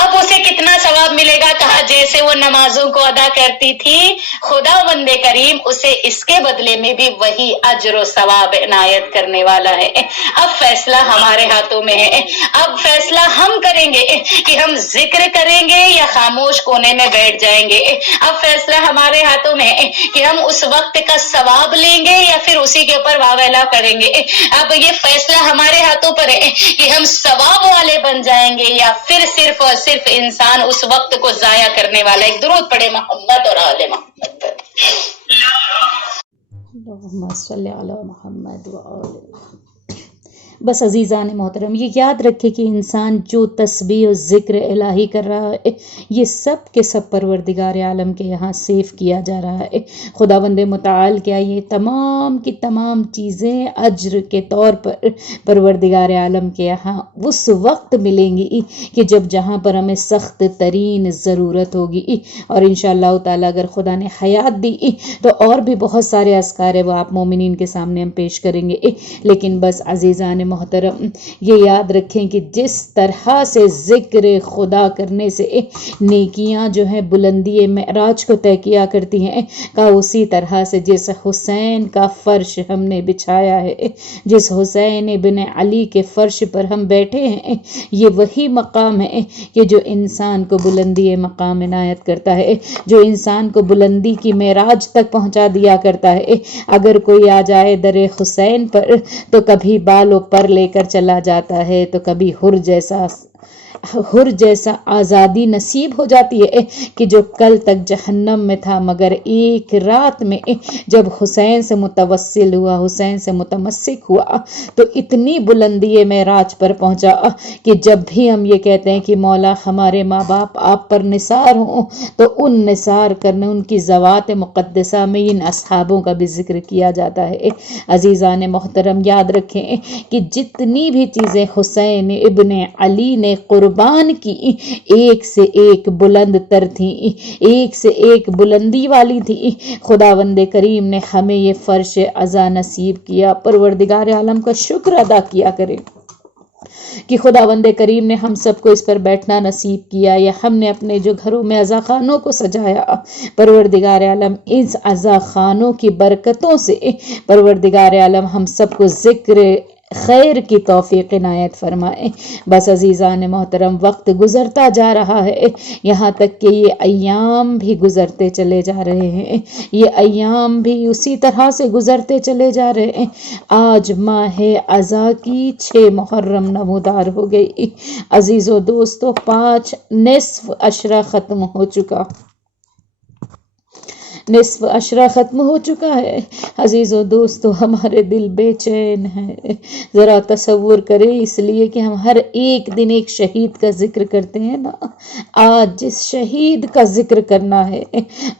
اب اسے کتنا ثواب ملے گا. کہا جیسے وہ نمازوں کو ادا کرتی تھی، خداوند کریم اسے اس کے بدلے میں بھی وہی اجر و ثواب عنایت کرنے والا ہے. اب فیصلہ ہمارے ہاتھوں میں ہے. اب فیصلہ ہم کریں گے کہ ہم ذکر کریں گے یا خاموش کونے میں بیٹھ جائیں گے. اب فیصلہ ہمارے ہاتھوں میں ہے کہ ہم اس وقت کا ثواب لیں گے یا پھر اسی کے اوپر واویلا کریں گے. اب یہ فیصلہ ہمارے ہاتھوں پر ہے کہ ہم ثواب والے بن جائیں گے یا پھر صرف اور صرف انسان اس وقت کو ضائع کرنے والا. ایک درود پڑھے محمد اور آل محمد پر. اللہم صلی علی محمد و آل محمد. بس عزیزان محترم یہ یاد رکھے کہ انسان جو تسبیح و ذکر الہی کر رہا ہے یہ سب کے سب پروردگار عالم کے یہاں سیو کیا جا رہا ہے. خداوند متعال کیا یہ تمام کی تمام چیزیں اجر کے طور پر پروردگار عالم کے یہاں اس وقت ملیں گی کہ جب جہاں پر ہمیں سخت ترین ضرورت ہوگی. اور انشاءاللہ تعالیٰ اگر خدا نے حیات دی تو اور بھی بہت سارے اذکار ہے وہ آپ مومنین کے سامنے ہم پیش کریں گے. لیکن بس عزیزان محترم یہ یاد رکھیں کہ جس طرح سے ذکر خدا کرنے سے نیکیاں جو ہیں بلندی معراج کو طے کیا کرتی ہیں، کہ اسی طرح سے جس حسین کا فرش ہم نے بچھایا ہے، جس حسین بن علی کے فرش پر ہم بیٹھے ہیں، یہ وہی مقام ہے کہ جو انسان کو بلندی مقام عنایت کرتا ہے، جو انسان کو بلندی کی معراج تک پہنچا دیا کرتا ہے. اگر کوئی آ جائے در حسین پر تو کبھی بال و پر لے کر چلا جاتا ہے تو کبھی ہر جیسا حر جیسا آزادی نصیب ہو جاتی ہے کہ جو کل تک جہنم میں تھا، مگر ایک رات میں جب حسین سے متوسل ہوا، حسین سے متمسک ہوا تو اتنی بلندی معراج پر پہنچا کہ جب بھی ہم یہ کہتے ہیں کہ مولا ہمارے ماں باپ آپ پر نثار ہوں، تو ان نثار کرنے ان کی ذوات مقدسہ میں ان اصحابوں کا بھی ذکر کیا جاتا ہے۔ عزیزان محترم، یاد رکھیں کہ جتنی بھی چیزیں حسین ابن علی نے قربان کی ایک سے ایک بلند تر تھی، ایک سے ایک بلندی والی تھی۔ خداوند کریم نے ہمیں یہ فرش عزا نصیب کیا، پروردگار عالم کا شکر ادا کیا کریں کہ خداوند کریم نے ہم سب کو اس پر بیٹھنا نصیب کیا، یا ہم نے اپنے جو گھروں میں عزا خانوں کو سجایا، پروردگار عالم اس عزا خانوں کی برکتوں سے پروردگار عالم ہم سب کو ذکر خیر کی توفیق عنایت فرمائے۔ بس عزیزان محترم، وقت گزرتا جا رہا ہے، یہاں تک کہ یہ ایام بھی گزرتے چلے جا رہے ہیں، یہ ایام بھی اسی طرح سے گزرتے چلے جا رہے ہیں۔ آج ماہ عزا کی 6 محرم نمودار ہو گئی۔ عزیزو دوستو، 5 نصف عشرہ ختم ہو چکا، نصف عشرہ ختم ہو چکا ہے۔ عزیزو دوستو، ہمارے دل بے چین ہیں، ذرا تصور کریں، اس لیے کہ ہم ہر ایک دن ایک شہید کا ذکر کرتے ہیں نا۔ آج جس شہید کا ذکر کرنا ہے،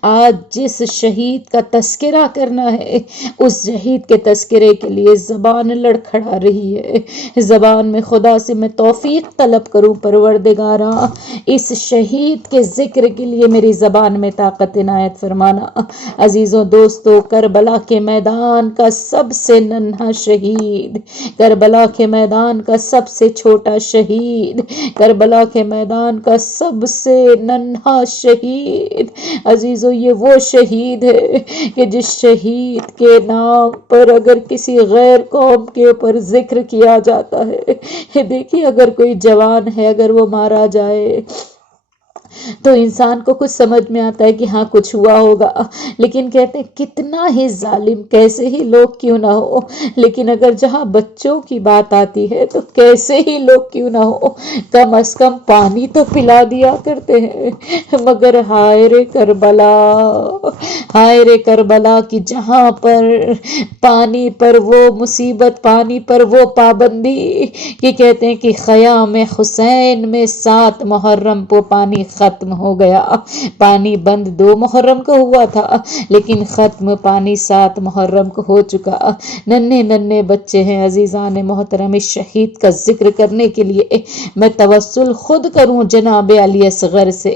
آج جس شہید کا تذکرہ کرنا ہے، اس شہید کے تذکرے کے لیے زبان لڑکھڑا رہی ہے۔ زبان میں خدا سے میں توفیق طلب کروں، پروردگارا اس شہید کے ذکر کے لیے میری زبان میں طاقت عنایت فرمانا۔ عزیزوں دوستو، کربلا کے میدان کا سب سے ننھا شہید، کربلا کے میدان کا سب سے چھوٹا شہید، کربلا کے میدان کا سب سے ننھا شہید، عزیزوں یہ وہ شہید ہے کہ جس شہید کے نام پر اگر کسی غیر قوم کے اوپر ذکر کیا جاتا ہے، دیکھیے اگر کوئی جوان ہے، اگر وہ مارا جائے تو انسان کو کچھ سمجھ میں آتا ہے کہ ہاں کچھ ہوا ہوگا، لیکن کہتے ہیں کتنا ہی ظالم کیسے ہی لوگ کیوں نہ ہو، لیکن اگر جہاں بچوں کی بات آتی ہے تو کیسے ہی لوگ کیوں نہ ہو، کم از کم پانی تو پلا دیا کرتے ہیں۔ مگر ہائے رے کربلا، ہائے رے کربلا کی جہاں پر پانی پر وہ مصیبت، پانی پر وہ پابندی کہ کہتے ہیں کہ خیام حسین میں 7 محرم کو پانی ختم ہو گیا۔ پانی بند 2 محرم کو ہوا تھا، لیکن ختم پانی 7 محرم کو ہو چکا۔ ننھے ننھے بچے ہیں عزیزان محترم، اس شہید کا ذکر کرنے کے لیے میں توسل خود کروں جناب علی اصغر سے۔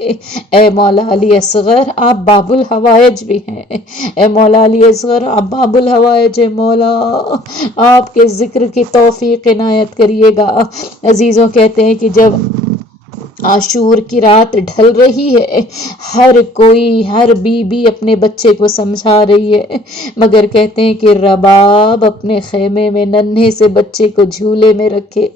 اے مولا علی اصغر، آپ باب الحوائج بھی ہیں، اے مولا علی اصغر آپ باب الحوائج ہیں، مولا آپ کے ذکر کی توفیق عنایت کریے گا۔ عزیزوں کہتے ہیں کہ جب عاشور کی رات ڈھل رہی ہے، ہر کوئی، ہر بیوی اپنے بچے کو سمجھا رہی ہے، مگر کہتے ہیں کہ رباب اپنے خیمے میں ننھے سے بچے کو جھولے میں رکھے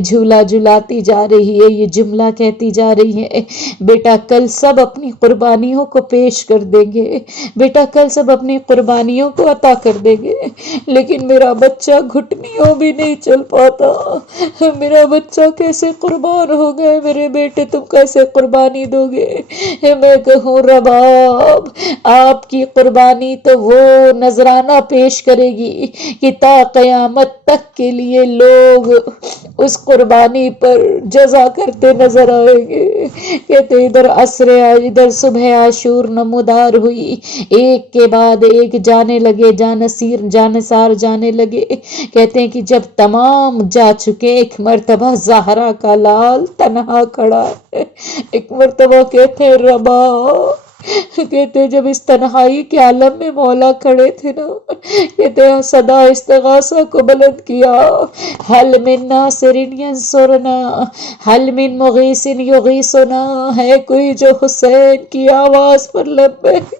جھولا جھلاتی جا رہی ہے، یہ جملہ کہتی جا رہی ہے، بیٹا کل سب اپنی قربانیوں کو پیش کر دیں گے، بیٹا کل سب اپنی قربانیوں کو عطا کر دیں گے، لیکن میرا بچہ گھٹنیوں بھی نہیں چل پاتا، میرا بچہ کیسے قربان ہو گئے، میرے بیٹے تم کیسے قربانی دو گے؟ میں کہوں رباب آپ کی قربانی تو وہ نذرانہ پیش کرے گی کہ تا قیامت تک کے لیے لوگ اس قربانی پر جزا کرتے نظر آئیں گے۔ کہتے ادھر صبح عاشور نمودار ہوئی، ایک کے بعد ایک جانے لگے، جانسار جانے لگے۔ کہتے ہیں کہ جب تمام جا چکے، ایک مرتبہ زہرا کا لال تنہا کھڑا ہے۔ ایک مرتبہ کہتے ہیں ربا، کہتے ہیں جب اس تنہائی کے عالم میں مولا کھڑے تھے نا، کہتے ہیں صدا استغاثہ کو بلند کیا، حل من ناصر ینصرنا، حل من مغیث یغیثنا، ہے کوئی جو حسین کی آواز پر لبیک،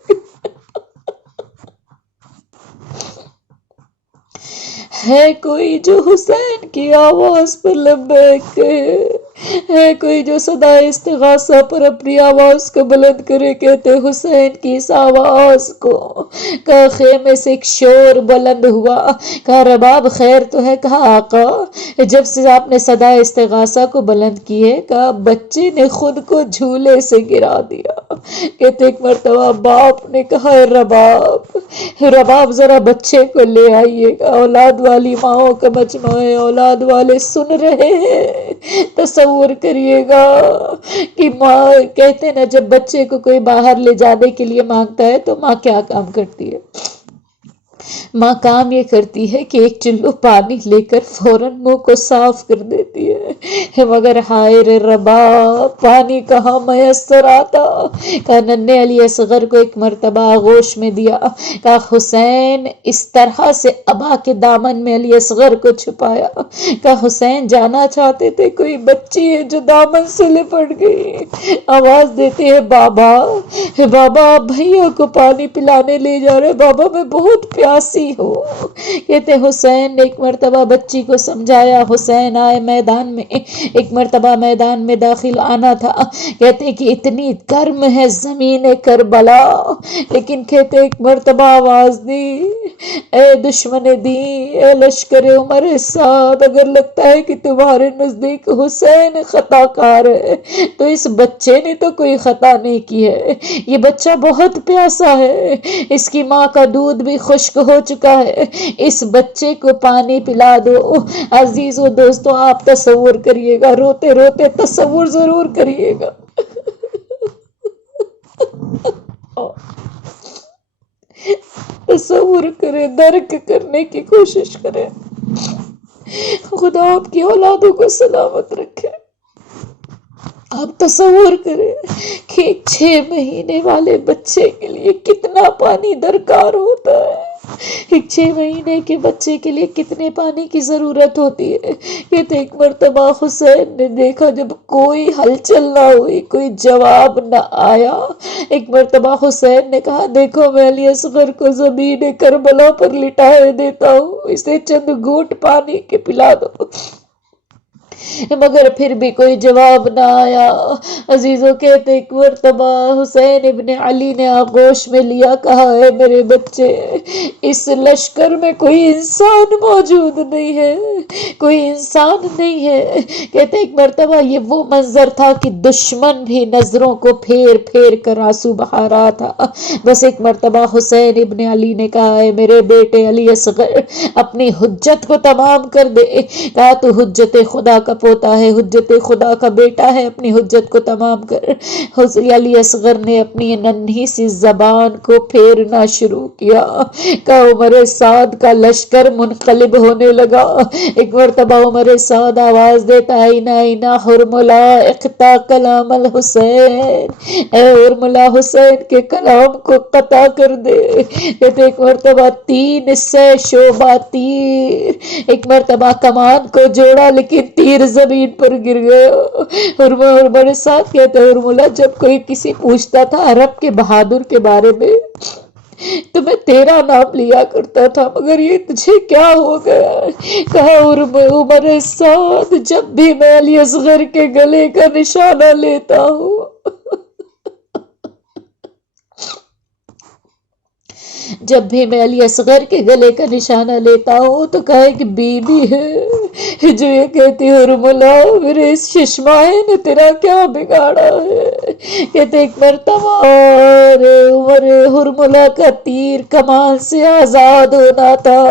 ہے کوئی جو حسین کی آواز پر لبیک کہے۔ ہے کوئی جو صدا استغاثہ پر اپنی آواز کو بلند کرے، کہتے حسین کی اس آواز کو، کہا خیمے سے ایک شور بلند ہوا، کہا رباب خیر تو ہے، کہا آقا جب سے آپ نے صدا استغاثہ کو بلند کی ہے، کہا بچے نے خود کو جھولے سے گرا دیا۔ کہتے ایک مرتبہ باپ نے کہا رباب ذرا بچے کو لے آئیے گا، اولاد والی ماؤں کا مجمع ہے، اولاد والے سن رہے ہیں، تصور کریے گا کہ ماں کہتے ہیں نا جب بچے کو کوئی باہر لے جانے کے لیے مانگتا ہے تو ماں کیا کام کرتی ہے؟ ماں کام یہ کرتی ہے کہ ایک چلو پانی لے کر فوراً منہ کو صاف کر دیتی ہے، مگر ہائے رے رباب پانی کہاں میسر آتا۔ کہا ننھے علی اصغر کو ایک مرتبہ آغوش میں دیا، کہا حسین اس طرح سے ابا کے دامن میں علی اصغر کو چھپایا، کہا حسین جانا چاہتے تھے کوئی بچی ہے جو دامن سے لپٹ گئی، آواز دیتے ہیں بابا آپ بھیا کو پانی پلانے لے جا رہے، بابا میں بہت پیاسی ہوں۔ کہتے حسین نے ایک مرتبہ بچی کو سمجھایا، حسین آئے میدان میں، ایک مرتبہ میدان میں داخل آنا تھا، کہتے کہ اتنی گرم ہے زمین کربلا، لیکن کہتے ایک مرتبہ آواز دی، اے دشمن دین، اے لشکر عمر سعد، اگر لگتا ہے کہ تمہارے نزدیک حسین خطا کار ہے تو اس بچے نے تو کوئی خطا نہیں کی ہے، یہ بچہ بہت پیاسا ہے، اس کی ماں کا دودھ بھی خشک ہو چکا ہے، اس بچے کو پانی پلا دو۔ عزیز و دوستو آپ تصور کریے گا، روتے روتے تصور ضرور کریے گا، تصور کریں، درک کرنے کی کوشش کریں۔ خدا آپ کی اولادوں کو سلامت رکھے۔ آپ تصور کریں کہ ایک 6 مہینے والے بچے کے لیے کتنا پانی درکار ہوتا ہے، ایک 6 مہینے کے بچے کے لیے کتنے پانی کی ضرورت ہوتی ہے۔ کہتے ایک مرتبہ حسین نے دیکھا جب کوئی ہلچل نہ ہوئی، کوئی جواب نہ آیا، ایک مرتبہ حسین نے کہا دیکھو میں علی اصغر کو زمین کربلا پر لٹائے دیتا ہوں، اسے چند گھونٹ پانی کے پلا دو، مگر پھر بھی کوئی جواب نہ آیا۔ عزیزوں کہتے ایک مرتبہ حسین ابن علی نے آغوش میں لیا، کہا اے میرے بچے اس لشکر میں کوئی انسان موجود نہیں ہے، کوئی انسان نہیں ہے۔ کہتے ایک مرتبہ یہ وہ منظر تھا کہ دشمن بھی نظروں کو پھیر پھیر کر آنسو بہا رہا تھا۔ بس ایک مرتبہ حسین ابن علی نے کہا اے میرے بیٹے علی اصغر اپنی حجت کو تمام کر دے، کہا تو حجت خدا کا پوتا ہے، حجت خدا کا بیٹا ہے، اپنی حجت کو تمام کر۔ علی اصغر نے اپنی ننھی سی زبان کو پھیرنا شروع کیا، کہ عمر سعد کا لشکر منقلب ہونے لگا۔ ایک مرتبہ عمر سعد آواز دیتا ہے اینا اینا حرملا اقطع کلام الحسین، اے حرملا حسین کے کلام کو قطع کر دے۔ کہتے ایک مرتبہ 3 شعبہ تیر، ایک مرتبہ کمان کو جوڑا لیکن تیر زمین پر گر گیا۔ اور بڑے ساتھ کہتے ہیں حرملا جب کوئی کسی پوچھتا تھا عرب کے بہادر کے بارے میں تو میں تیرا نام لیا کرتا تھا، مگر یہ تجھے کیا ہو گیا؟ کہا عمر سعد جب بھی میں علی اصغر کے گلے کا نشانہ لیتا ہوں جب بھی میں علی اصغر کے گلے کا نشانہ لیتا ہوں تو کہا ایک بی بی ہے جو یہ کہتی حرملا میرے اس ششمائے نے تیرا کیا بگاڑا ہے۔ کہتے ایک مرتبہ عمر حرملا کا تیر کمان سے آزاد ہونا تھا،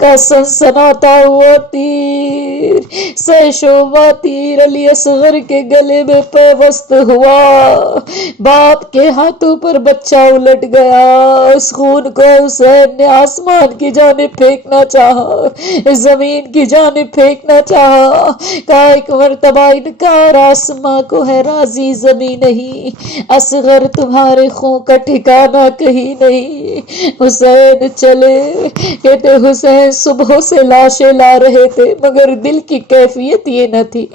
کا سنسناتا ہوا تیر شعبہ تیر علی اصغر کے گلے میں پیوست ہوا، باپ کے ہاتھوں پر بچہ الٹ گیا، اس خون کو حسین نے آسمان کی جانب پھینکنا چاہا، زمین کی جانب پھینکنا چاہا، کہا ایک مرتبہ انکار آسمان کو ہے راضی زمین نہیں، اصغر تمہارے خون کا ٹھکانہ کہیں نہیں۔ حسین چلے، کہتے حسین صبح سے لاشیں لا رہے تھے مگر دل کی کیفیت یہ نہ تھی،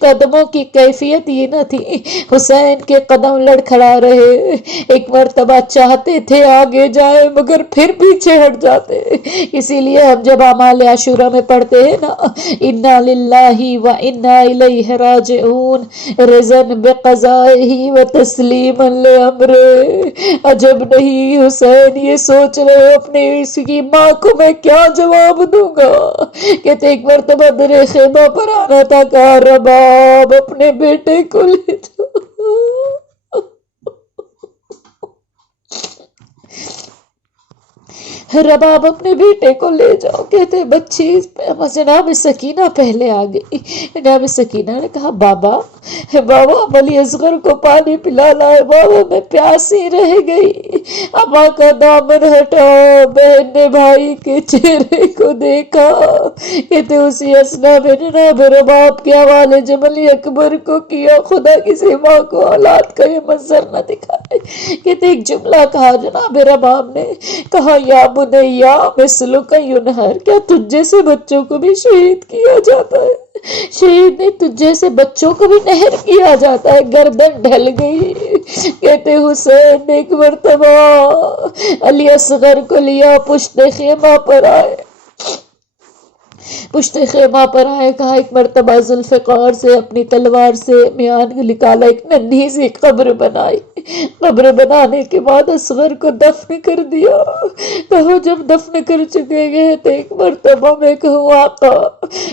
قدموں کی کیفیت یہ نہ تھی، حسین کے قدم لڑکھڑا رہے۔ ایک مرتبہ چاہتے تھے آگے جائے مگر پھر پیچھے ہٹ جاتے ہیں. اسی لیے ہم جب اعمال عاشورہ میں پڑھتے ہیں نا انا للہ و انا الیہ راجعون رضا بقضائہ و تسلیما لامرہ. عجب نہیں حسین یہ سوچ رہے ہو اپنے اس کی ماں کو میں کیا جواب دوں گا. کہتے ایک مرتبہ در خیمہ پر آنا تھا، کہا رباب اپنے بیٹے کو لے جاؤ. رباب اپنے بیٹے کو لے جاؤ. کہتے بچی جناب سکینہ پہلے آ گئی. جناب سکینہ نے کہا بابا ولی اصغر کو پانی پلا لائے. بابا میں پیاسی رہ گئی. اماں کا دامن ہٹاؤ. بہن نے بھائی کے چہرے کو دیکھا. کہتے اسی اسنا میں جناب رباب کے حوالے جب علی اکبر کو کیا. خدا کسی ماں کو اولاد کا یہ منظر نہ دکھائے. کہتے ایک جملہ کہا جناب رباب نے، کہا یا بنیا مثلک ینہر، کیا تجھ جیسے بچوں کو بھی شہید کیا جاتا ہے؟ شہید نہیں، تجھ جیسے بچوں کو بھی نہر کیا جاتا ہے. گردن ڈھل گئی. کہتے حسین ایک مرتبہ علی اصغر کو لیا، پشت خیمہ پر آئے. کہا ایک مرتبہ ذوالفقار سے اپنی تلوار سے میان نکالا، ایک ننھی سی قبر بنائی. قبر بنانے کے بعد اصغر کو دفن کر دیا. کہو جب دفن کر چکے گئے تو ایک مرتبہ میں کہوں آقا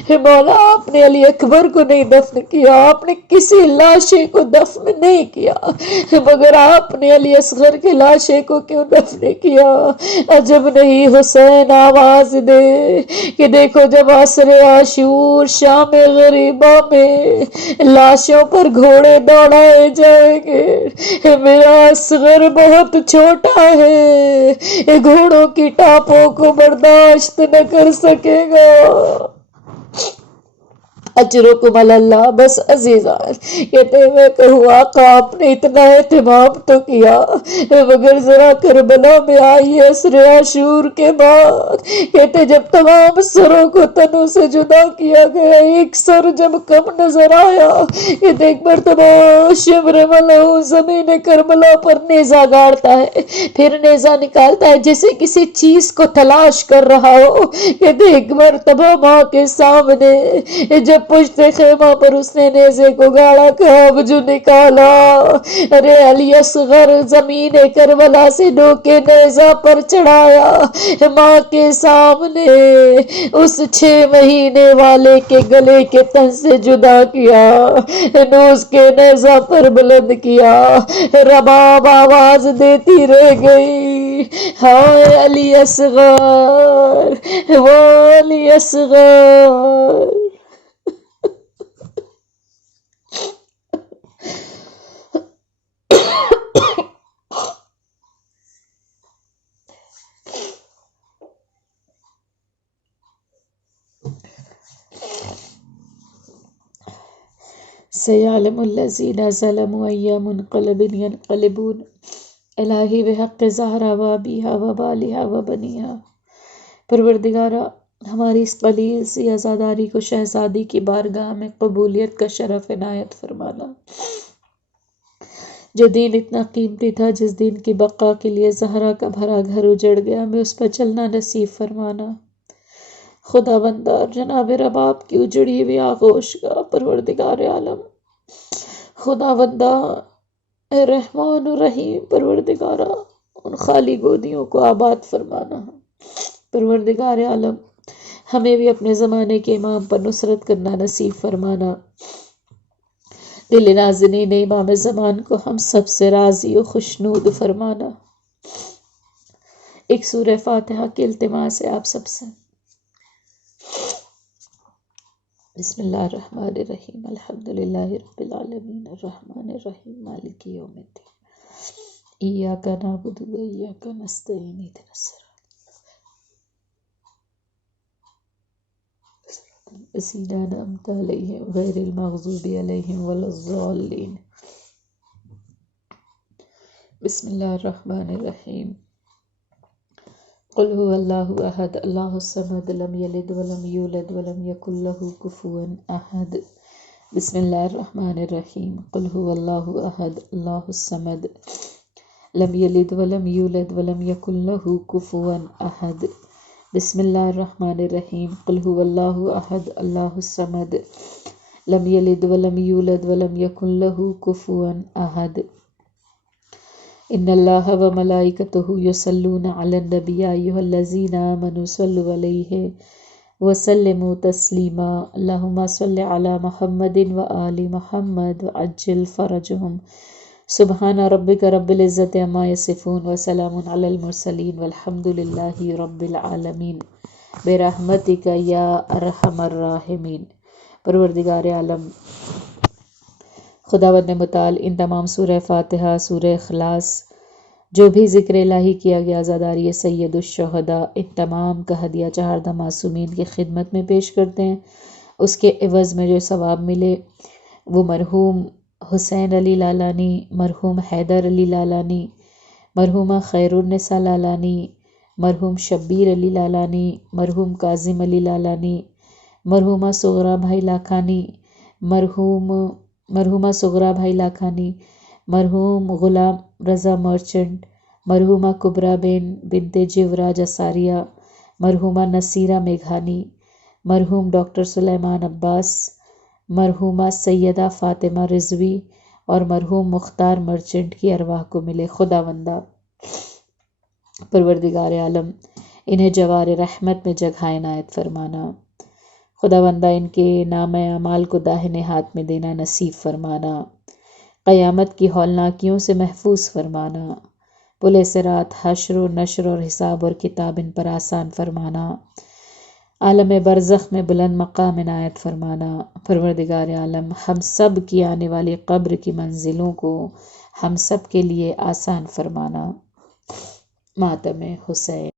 مولا آپ نے علی اکبر کو نہیں دفن کیا، آپ نے کسی لاشے کو دفن نہیں کیا، مگر آپ نے علی اصغر کے لاشے کو کیوں دفن کیا؟ عجب نہیں حسین آواز دے کہ دیکھو جب عصر عاشور شام غریبہ میں لاشوں پر گھوڑے دوڑائے جائیں گے، میرا اصغر بہت چھوٹا ہے، گھوڑوں کی ٹاپوں کو برداشت نہ کر سکے گا. اجرکم اللہ. بس عزیزان کہتے میں کہوں آقا آپ نے اتنا اہتمام تو کیا، مگر ذرا کربلا میں آئی عصر عاشور کے بعد. کہتے جب تمام سروں کو تنوں سے جدا کیا گیا، ایک سر جب کم نظر آیا، کہتے ایک مرتبہ شمر ملعون زمین کربلا پر نیزہ گاڑتا ہے، پھر نیزہ نکالتا ہے جیسے کسی چیز کو تلاش کر رہا ہو. کہتے ایک مرتبہ ماں کے سامنے جب پشت خیمہ پر اس نے نیزے کو گاڑا، کہا اب جو نکالا. ارے علی اصغر زمین کربلا سے ڈو کے نیزہ پر چڑھایا، ماں کے سامنے اس 6 مہینے والے کے گلے کے تن سے جدا کیا، نوز کے نیزہ پر بلند کیا. رباب آواز دیتی رہ گئی، ہائے علی اصغر، وہ علی اصغر. سیعلم الذین ظلموا ای منقلب ینقلبون. الہی بحق زہرا و ابیہا و بالہا و بنیہا. پروردگارہ ہماری اس قلیل سی عزاداری کو شہزادی کی بارگاہ میں قبولیت کا شرف عنایت فرمانا. جو دین اتنا قیمتی تھا، جس دین کی بقا کے لیے زہرا کا بھرا گھر اجڑ گیا، ہمیں اس پر چلنا نصیب فرمانا. خدا بندہ جناب رباب کی اجڑی ہوئی آغوش کا پروردگار عالم، خدا بندہ اے رحمان الرحیم پروردگارہ ان خالی گودیوں کو آباد فرمانا. پروردگار عالم ہمیں بھی اپنے زمانے کے امام پر نصرت کرنا نصیب فرمانا. دل نازنین امام زمان کو ہم سب سے راضی و خوشنود فرمانا. ایک سورہ فاتحہ کی التماس ہے آپ سب سے. بسم اللہ الرحمن الرحیم. الحمدللہ رب العالمین الرحمن الرحیم مالک یوم الدین ایاک نعبد و ایاک نستعین اہدنا الصراط الذین انعمت علیہم غیر المغضوب علیہم ولا الضالین. بسم اللہ الرحمن الرحیم. قل هو اللہ احد اللہ الصمد لم یلد ولم یولد ولم یکن له کفوا احد. بسم اللہ الرحمن الرحیم. قل هو اللہ احد اللہ الصمد لم یلد ولم یولد ولم یکن لہ کفوا احد۔ بسم اللہ الرحمن الرحیم۔ قل هو اللہ احد اللہ الصمد لم یلد ولم یولد ولم یکن لہ کفوا احد۔ ان اللہ وملائکتہ یصلون علی النبی یا ایھا الذین آمنوا صلوا علیہ وسلموا تسلیما۔ اللہم صل علی محمد وآل محمد وعجل فرجہم۔ سبحان ربک رب العزت عما یصفون وسلام علی المرسلین والحمد للہ رب العالمین برحمتک یا ارحم الراحمین۔ پروردگار عالم خداوند متعال ان تمام سورہ فاتحہ، سورہ اخلاص، جو بھی ذکر الہی کیا گیا عزاداری سید الشہداء، ان تمام کا ہدیہ چہاردہ معصومین کی خدمت میں پیش کرتے ہیں۔ اس کے عوض میں جو ثواب ملے وہ مرحوم حسین علی لالانی، مرحوم حیدر علی لالانی، مرحومہ خیر النساء لالانی، مرحوم شبیر علی لالانی، مرحوم کاظم علی لالانی، مرحومہ صغرا بھائی لاکھانی، مرحومہ صغرا بھائی لاکھانی، مرحوم غلام رضا مرچنٹ، مرحومہ کبرا بنت جیوراج اساریہ، مرحومہ نصیرہ میگھانی، مرحوم ڈاکٹر سلیمان عباس، مرحومہ سیدہ فاطمہ رضوی اور مرحوم مختار مرچنٹ کی ارواح کو ملے۔ خداوندہ پروردگار عالم انہیں جوار رحمت میں جگہ عنایت فرمانا۔ خداوندہ ان کے نام اعمال کو داہنے ہاتھ میں دینا نصیب فرمانا، قیامت کی ہولناکیوں سے محفوظ فرمانا، پل صراط، حشر و نشر اور حساب اور کتاب ان پر آسان فرمانا، عالم برزخ میں بلند مقام عنایت فرمانا۔ پروردگار عالم ہم سب کی آنے والی قبر کی منزلوں کو ہم سب کے لیے آسان فرمانا۔ ماتم حسین۔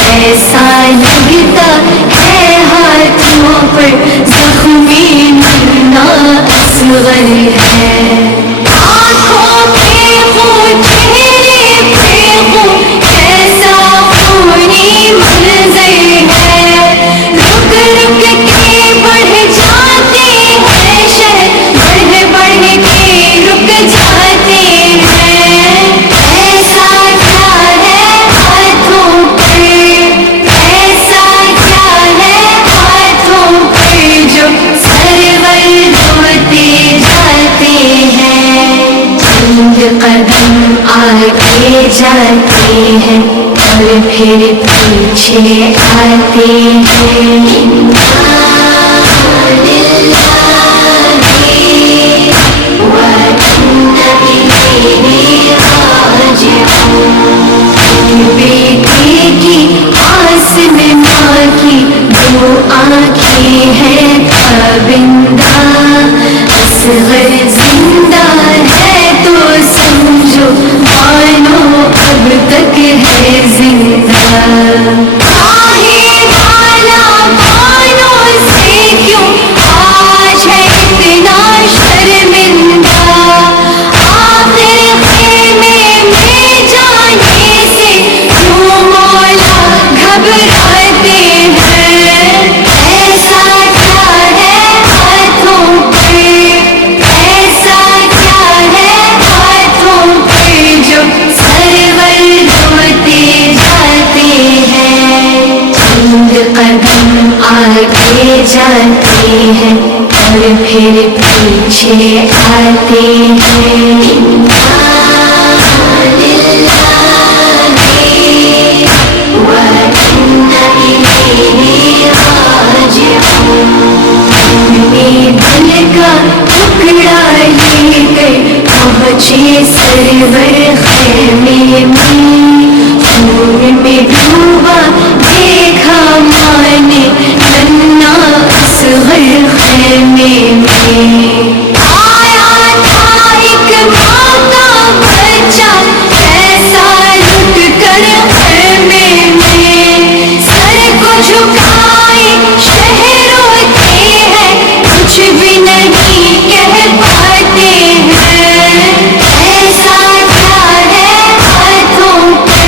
ایسا لگتا ہے ہاتھوں قدم آگے جاتے ہیں اور پھر پیچھے آتے ہیں. بیٹے کی آس میں ماں کی دو آنکھیں ہیں پابندہ. اصغر زندہ ہے تو سمجھو مانو اب تک ہے زندہ. کاہے والا مانو سے کیوں آج ہے اتنا شرمندہ. آخر خیمے میں جانے سے کیوں مولا گھبراتے ہیں. ایسا کیا ہے ہاتھوں پہ, ایسا کیا ہے ہاتھوں پہ جو سرور روتے جاتے ہیں. چند قدم آگے جاتے ہیں اور پھر پیچھے آتے ہیں. دل کا ٹکڑا لے کر پہنچے سرور خیمے میں. خون میں ڈوبا دیکھا ماں نے ننا اصغر خیمے میں. آیا تھا ایک ماں کا بچہ ایسا لٹ کر خیمے میں. سر کو جھکائے شہر ہوتے ہیں, کچھ بھی نہیں کہہ پاتے ہیں. ایسا کیا ہے ہاتھوں پہ,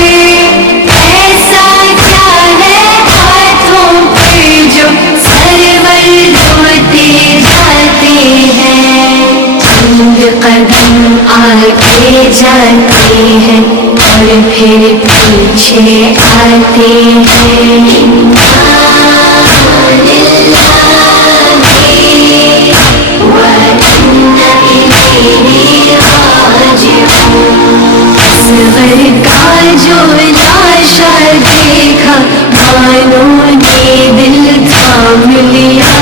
ایسا کیا ہے ہاتھوں پہ جو سرور روتے جاتے ہیں. چند قدم آگے جاتے ہیں اور پھر پیچھے آتے ہیں. اصغر کا جو لاشا دیکھا مانو نے دل تھام لیا.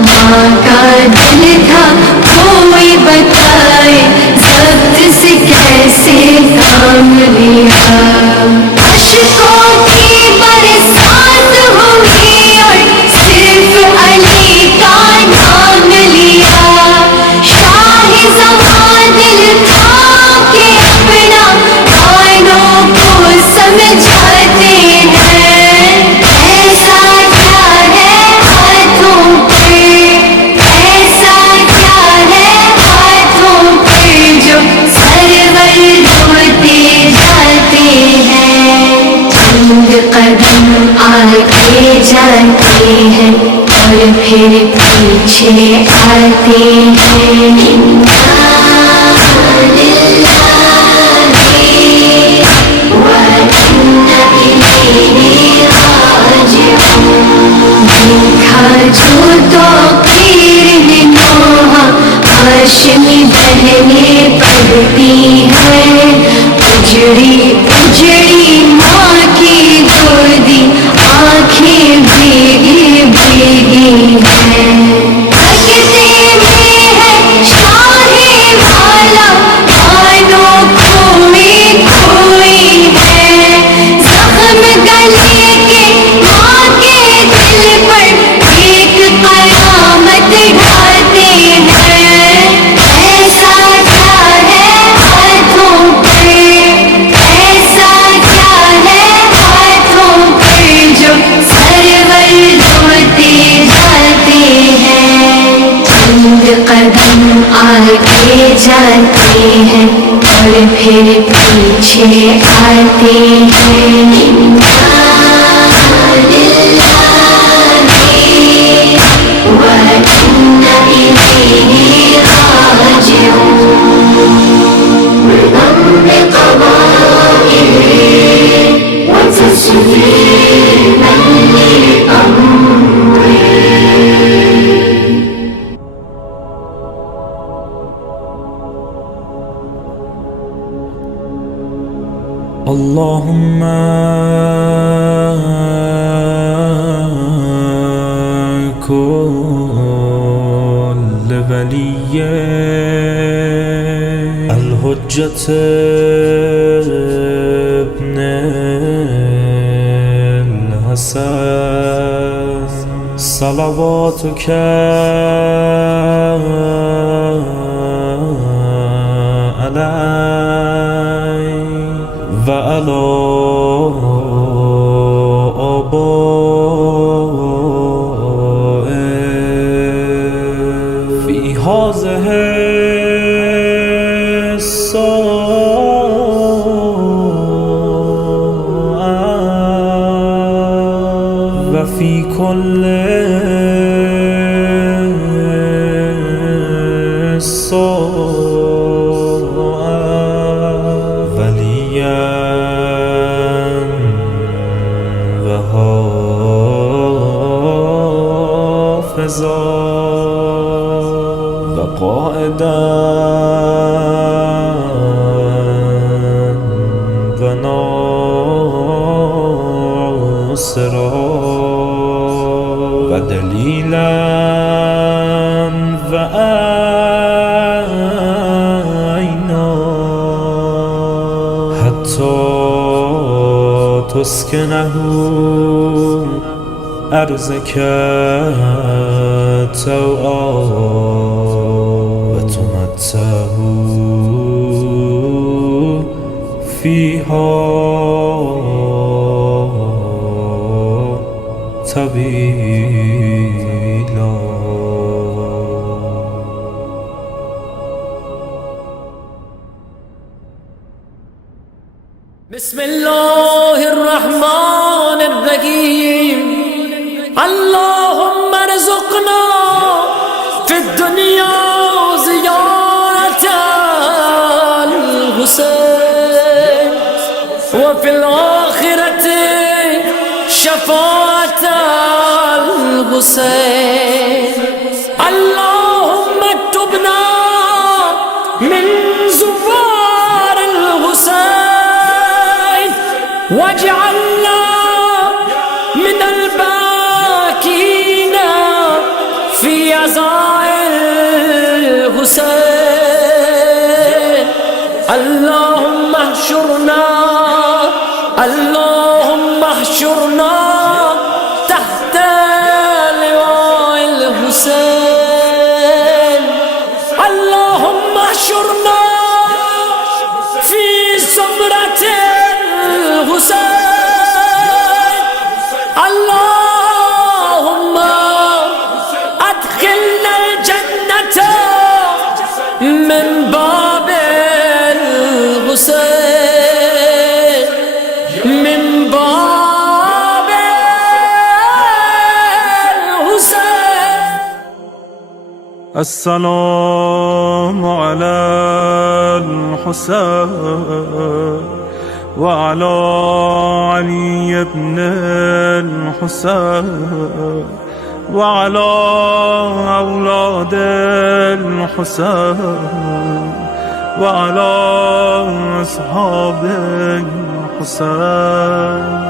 ماں کا دل تھا کوئی بتائے ضبط سے کیسے کام لیا. اشکوں کی برسات ہوئی اور صرف علی کا نام لیا. شاہ زمان دل تھا کہ اپنا مانو کو سمجھاتے ہیں. ایسا کیا ہے ہاتھوں پہ, ایسا کیا ہے ہاتھوں پہ جو سرور روتے جاتے ہیں. چند قدم آگے جاتے ہیں اور پھر پیچھے آتے ہیں. دیکھا جو تو پیر نوحہ ہاشمی بہنیں پڑھتی ہیں. اجڑی اجڑی ماں کی گودی آنکھیں بھیگی بھیگی ہیں. رکھتے میں ہے شاہ والا مانو کوئی کوئی ہے. زخم گلے کے ماں کے دل پر ایک قیامت ڈھاتے ہیں. ایسا کیا ہے ہاتھوں پہ, ایسا کیا ہے ہاتھوں پہ جو سرور روتے جاتے ہیں. چند قدم آگے جاتے ہیں اور پھر پیچھے آتے ہیں. اللهم كل ولي الحجة ابن الحسن صلواتك عليه وعلى آبائه في هذه الساعة وفي كل وقائدا وناصرا ودليلا وعينا حتى تسكنه أرزك توعا وتمتعه فيها طويلا. بسم الله الرحمن الرحيم. اللهم ارزقنا في الدنيا زيارة الحسين وفي الآخرة شفاعة الحسين. اللهم اكتبنا من زوار الحسين واجعلنا من الباكين في عزاء الحسين. اللهم احشرنا اللهم احشرنا تحت لواء الحسين. اللهم احشرنا في زمرة الحسين. اللهم ادخلنا الجنة من باب الحسين من باب الحسين. السلام على الحسين وعلى علي بن الحسين وعلى أولاد الحسين وعلى أصحاب الحسين